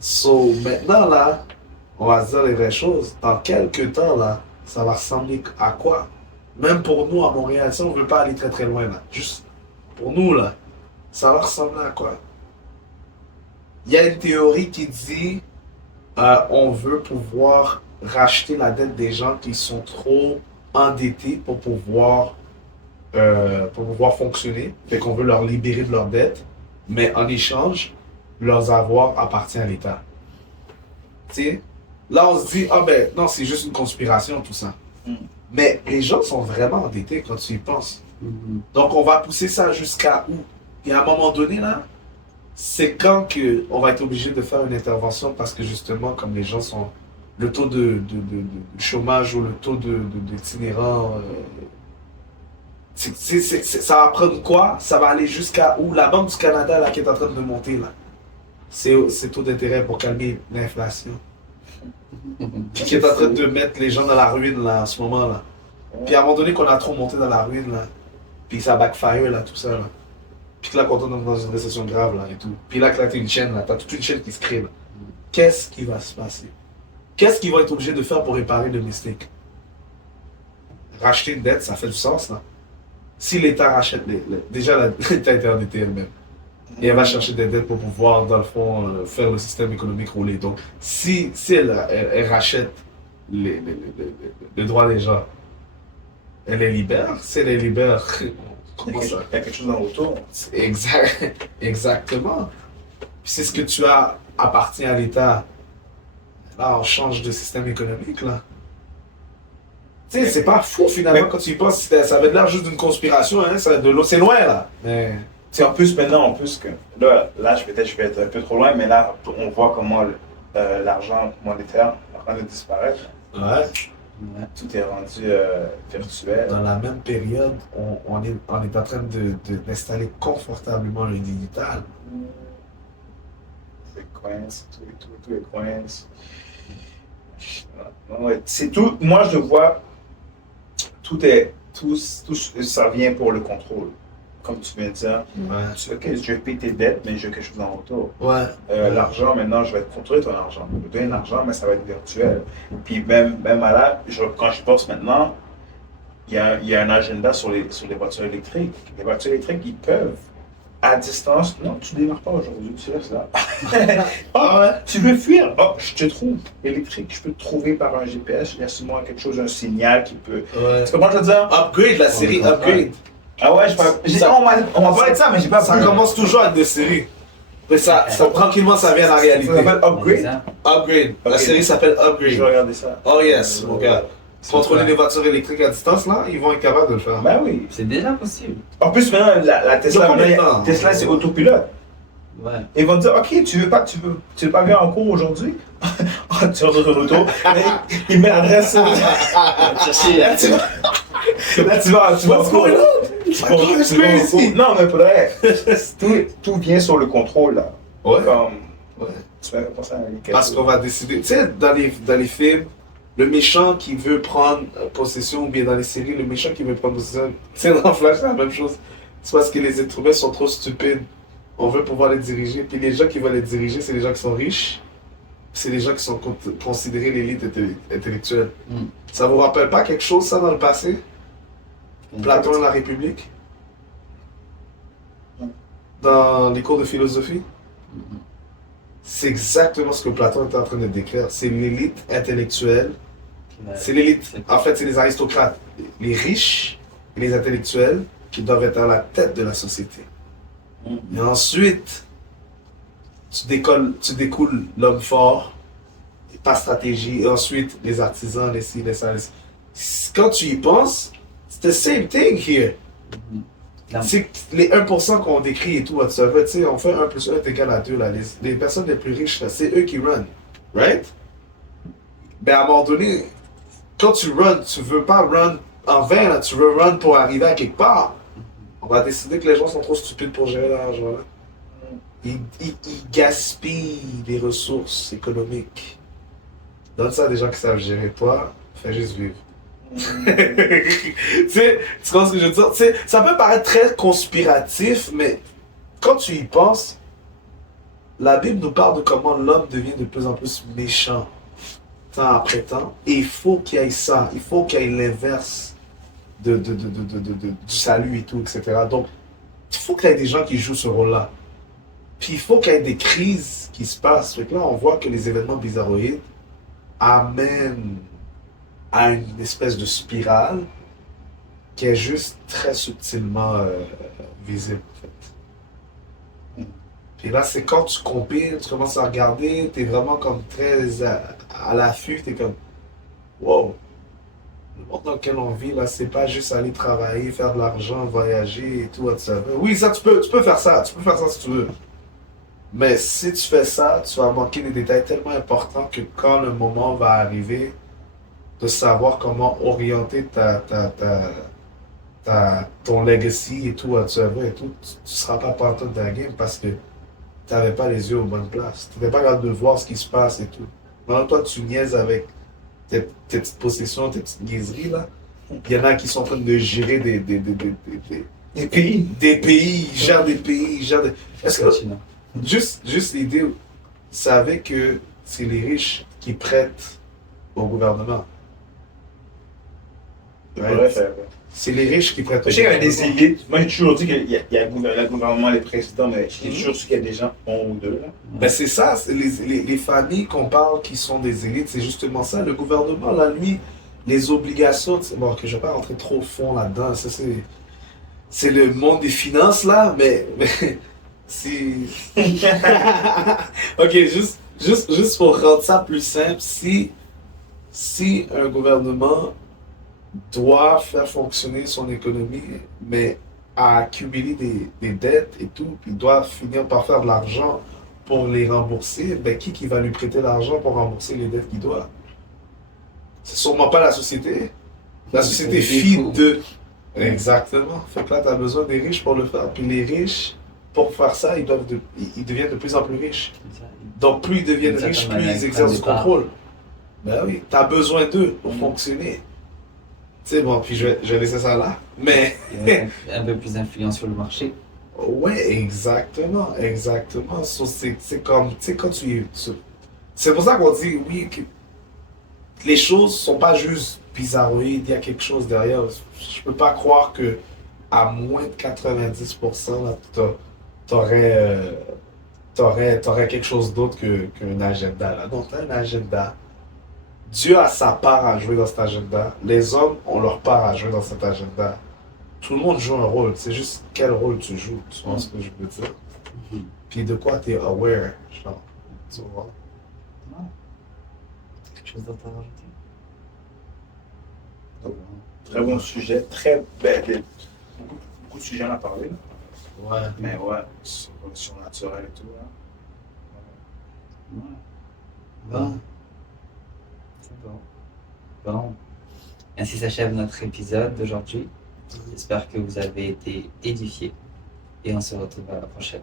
So, maintenant, là, on va se dire les vraies choses. Dans quelques temps, là, ça va ressembler à quoi? Même pour nous, à Montréal, si on ne veut pas aller très très loin, là, juste pour nous, là, ça va ressembler à quoi? Il y a une théorie qui dit on veut pouvoir racheter la dette des gens qui sont trop endettés pour pouvoir fonctionner. Fait qu'on veut leur libérer de leur dette, mais en échange, leurs avoirs appartiennent à l'État. Tu sais, là on se dit, ah ben non, c'est juste une conspiration tout ça. Mais les gens sont vraiment endettés quand tu y penses. Donc on va pousser ça jusqu'à où? Et à un moment donné là, c'est quand on va être obligé de faire une intervention parce que justement, comme les gens sont... Le taux de chômage ou le taux d'itinérants... ça va prendre quoi? Ça va aller jusqu'à où? La Banque du Canada là, qui est en train de monter là. C'est taux d'intérêt pour calmer l'inflation. Qui est en train de mettre les gens dans la ruine là, en ce moment là. Puis à un moment donné qu'on a trop monté dans la ruine là, puis ça backfire là, tout ça là. Puis que là, quand on est dans une récession grave, là, et tout. Puis là, t'as une chaîne, là, t'as toute une chaîne qui se crée, là. Qu'est-ce qui va se passer? Qu'est-ce qu'ils vont être obligés de faire pour réparer le mistake? Racheter une dette, ça fait du sens, là. Si l'État rachète, déjà, l'État est endetté elle-même. Et elle va chercher des dettes pour pouvoir, dans le fond, faire le système économique rouler. Donc, si elle rachète les droits des gens, elle les libère. Si elle les libère... Il y a quelque chose dans l'auto. Exactement. Puis c'est ce que tu as appartient à l'État. Là, on change de système économique, là. Tu sais, c'est pas fou, finalement, quand tu y penses. Ça avait l'air juste d'une conspiration, hein. C'est loin, là. Mais... En plus, maintenant, que là je vais être un peu trop loin, mais là, on voit comment l'argent monétaire est en train de disparaître. Ouais. Tout est rendu virtuel. Dans la même période, on est en train d'installer confortablement le digital. Les coins, tous les coins. C'est tout. Moi, je vois, tout ça vient pour le contrôle. Comme tu viens de dire, ok, je vais payer tes dettes, mais je veux quelque chose en retour. Ouais. L'argent, maintenant, je vais contrôler ton argent. Je vais te donner de l'argent, mais ça va être virtuel. Puis même à là, quand je pense maintenant, il y a un agenda sur les voitures électriques. Les voitures électriques, ils peuvent, à distance, non, tu ne démarres pas aujourd'hui, tu restes là. Tu veux fuir? Oh, je te trouve électrique, je peux te trouver par un GPS, il y a sûrement quelque chose, un signal qui peut... Tu comprends ce que je veux dire? Upgrade, la série Upgrade. Ah ouais, on m'a parlé de ça, mais j'ai pas... Ça commence toujours avec des séries. Mais ça tranquillement, ça vient à la réalité. Ça s'appelle Upgrade? Upgrade. La série s'appelle Upgrade. Je vais regarder ça. Oh yes, mon gars. Contrôler les voitures électriques à distance, là, ils vont être capables de le faire. Ben oui. C'est déjà possible. En plus, maintenant, la Tesla, Tesla, c'est autopilote. Ouais. Ils vont te dire, ok, tu veux pas venir en cours aujourd'hui? Tu rentres dans ton auto, il met l'adresse. Là, tu vas en cours. Non, mais pour vrai, tout vient sur le contrôle, là. Ouais. Tu vas penser à parce qu'on va décider. Tu sais, dans les films, le méchant qui veut prendre possession, ou bien dans les séries, le méchant qui veut prendre possession, c'est dans Flash, c'est la même chose. C'est parce que les êtres humains sont trop stupides. On veut pouvoir les diriger. Puis les gens qui veulent les diriger, c'est les gens qui sont riches. C'est les gens qui sont considérés l'élite intellectuelle. Ça vous rappelle pas quelque chose, ça, dans le passé? Platon et la République? Dans les cours de philosophie? C'est exactement ce que Platon était en train de décrire. C'est l'élite intellectuelle. C'est l'élite. En fait, c'est les aristocrates, les riches et les intellectuels qui doivent être à la tête de la société. Et ensuite, tu découles l'homme fort, par stratégie, et ensuite les artisans, les ci, les ça, les ci. Quand tu y penses, c'est the same thing here. C'est les 1% qu'on décrit et tout, tu sais, on fait 1 plus 1 est égal à 2, là. Les personnes les plus riches, là, c'est eux qui run. Right? Mais à un moment donné, quand tu run, tu veux pas run en vain, là, tu veux run pour arriver à quelque part. On va décider que les gens sont trop stupides pour gérer l'argent. Ils gaspillent les ressources économiques. Donne ça à des gens qui savent gérer. Toi, fais juste vivre. Tu sais, tu comprends ce que je veux dire? Tu sais, ça peut paraître très conspiratif, mais quand tu y penses, la Bible nous parle de comment l'homme devient de plus en plus méchant, temps après temps, et il faut qu'il y ait ça, il faut qu'il y ait l'inverse du salut et tout, etc. Donc, il faut qu'il y ait des gens qui jouent ce rôle-là. Puis il faut qu'il y ait des crises qui se passent. Fait que là, on voit que les événements bizarroïdes amènent à une espèce de spirale qui est juste très subtilement visible, en fait. Puis là, c'est quand tu compines, tu commences à regarder, tu es vraiment comme très à l'affût, tu es comme, wow, le monde dans lequel on vit, là, c'est pas juste aller travailler, faire de l'argent, voyager et tout, etc. Oui, ça, tu peux faire ça, tu peux faire ça si tu veux. Mais si tu fais ça, tu vas manquer des détails tellement importants que quand le moment va arriver de savoir comment orienter ton legacy et tout, et tout, tu ne seras pas partant de la game parce que tu n'avais pas les yeux aux bonnes places. Tu n'étais pas capable de voir ce qui se passe et tout. Maintenant, toi, tu niaises avec tes petites possessions, tes petites niaiseries, là. Il y en a qui sont en train de gérer des pays. Des pays, ils gèrent des pays, ils gèrent des... Est-ce que... Juste l'idée, vous savez que c'est les riches qui prêtent au gouvernement. Ouais. C'est les riches qui prêtent au Je sais qu'il y a gouvernement. des élites. Moi, j'ai toujours dit qu'il y a le gouvernement, les présidents, mais j'ai toujours su qu'il y a des gens, un ou deux. Là. Ben c'est ça, c'est les familles qu'on parle qui sont des élites, c'est justement ça. Le gouvernement, là, lui, les obligations, bon, que je ne vais pas rentrer trop au fond là-dedans, ça c'est le monde des finances, là, mais si... Ok, juste pour rendre ça plus simple, si un gouvernement doit faire fonctionner son économie, mais à accumuler des dettes et tout, puis doit finir par faire de l'argent pour les rembourser, ben qui va lui prêter l'argent pour rembourser les dettes qu'il doit? C'est sûrement pas la société. La société file de... Exactement. Fait que là, tu as besoin des riches pour le faire. Puis les riches, pour faire ça, ils deviennent de plus en plus riches. Donc plus ils deviennent riches, plus ils exercent du contrôle. Ben oui, tu as besoin d'eux pour fonctionner. C'est bon, puis je vais laisser ça là. Mais... un peu plus d'influence sur le marché. Ouais, exactement. So, c'est comme, tu sais, quand c'est pour ça qu'on dit, oui, que les choses sont pas juste bizarroïdes, il y a quelque chose derrière. Je peux pas croire que à moins de 90%, là, t'aurais quelque chose d'autre qu'un agenda. Là. Donc, t'as un agenda. Dieu a sa part à jouer dans cet agenda. Les hommes ont leur part à jouer dans cet agenda. Tout le monde joue un rôle. C'est juste quel rôle tu joues. Tu vois ce que je veux dire? Puis de quoi tu es aware. Genre, tu vois? Quelque chose d'autre à rajouter? Très bon sujet. Très belle. Beaucoup de sujets à parler. Là. Ouais. Mais ouais, sur naturelle et tout. Là. Bon. C'est bon. Bon. Ainsi s'achève notre épisode d'aujourd'hui. J'espère que vous avez été édifiés et on se retrouve à la prochaine.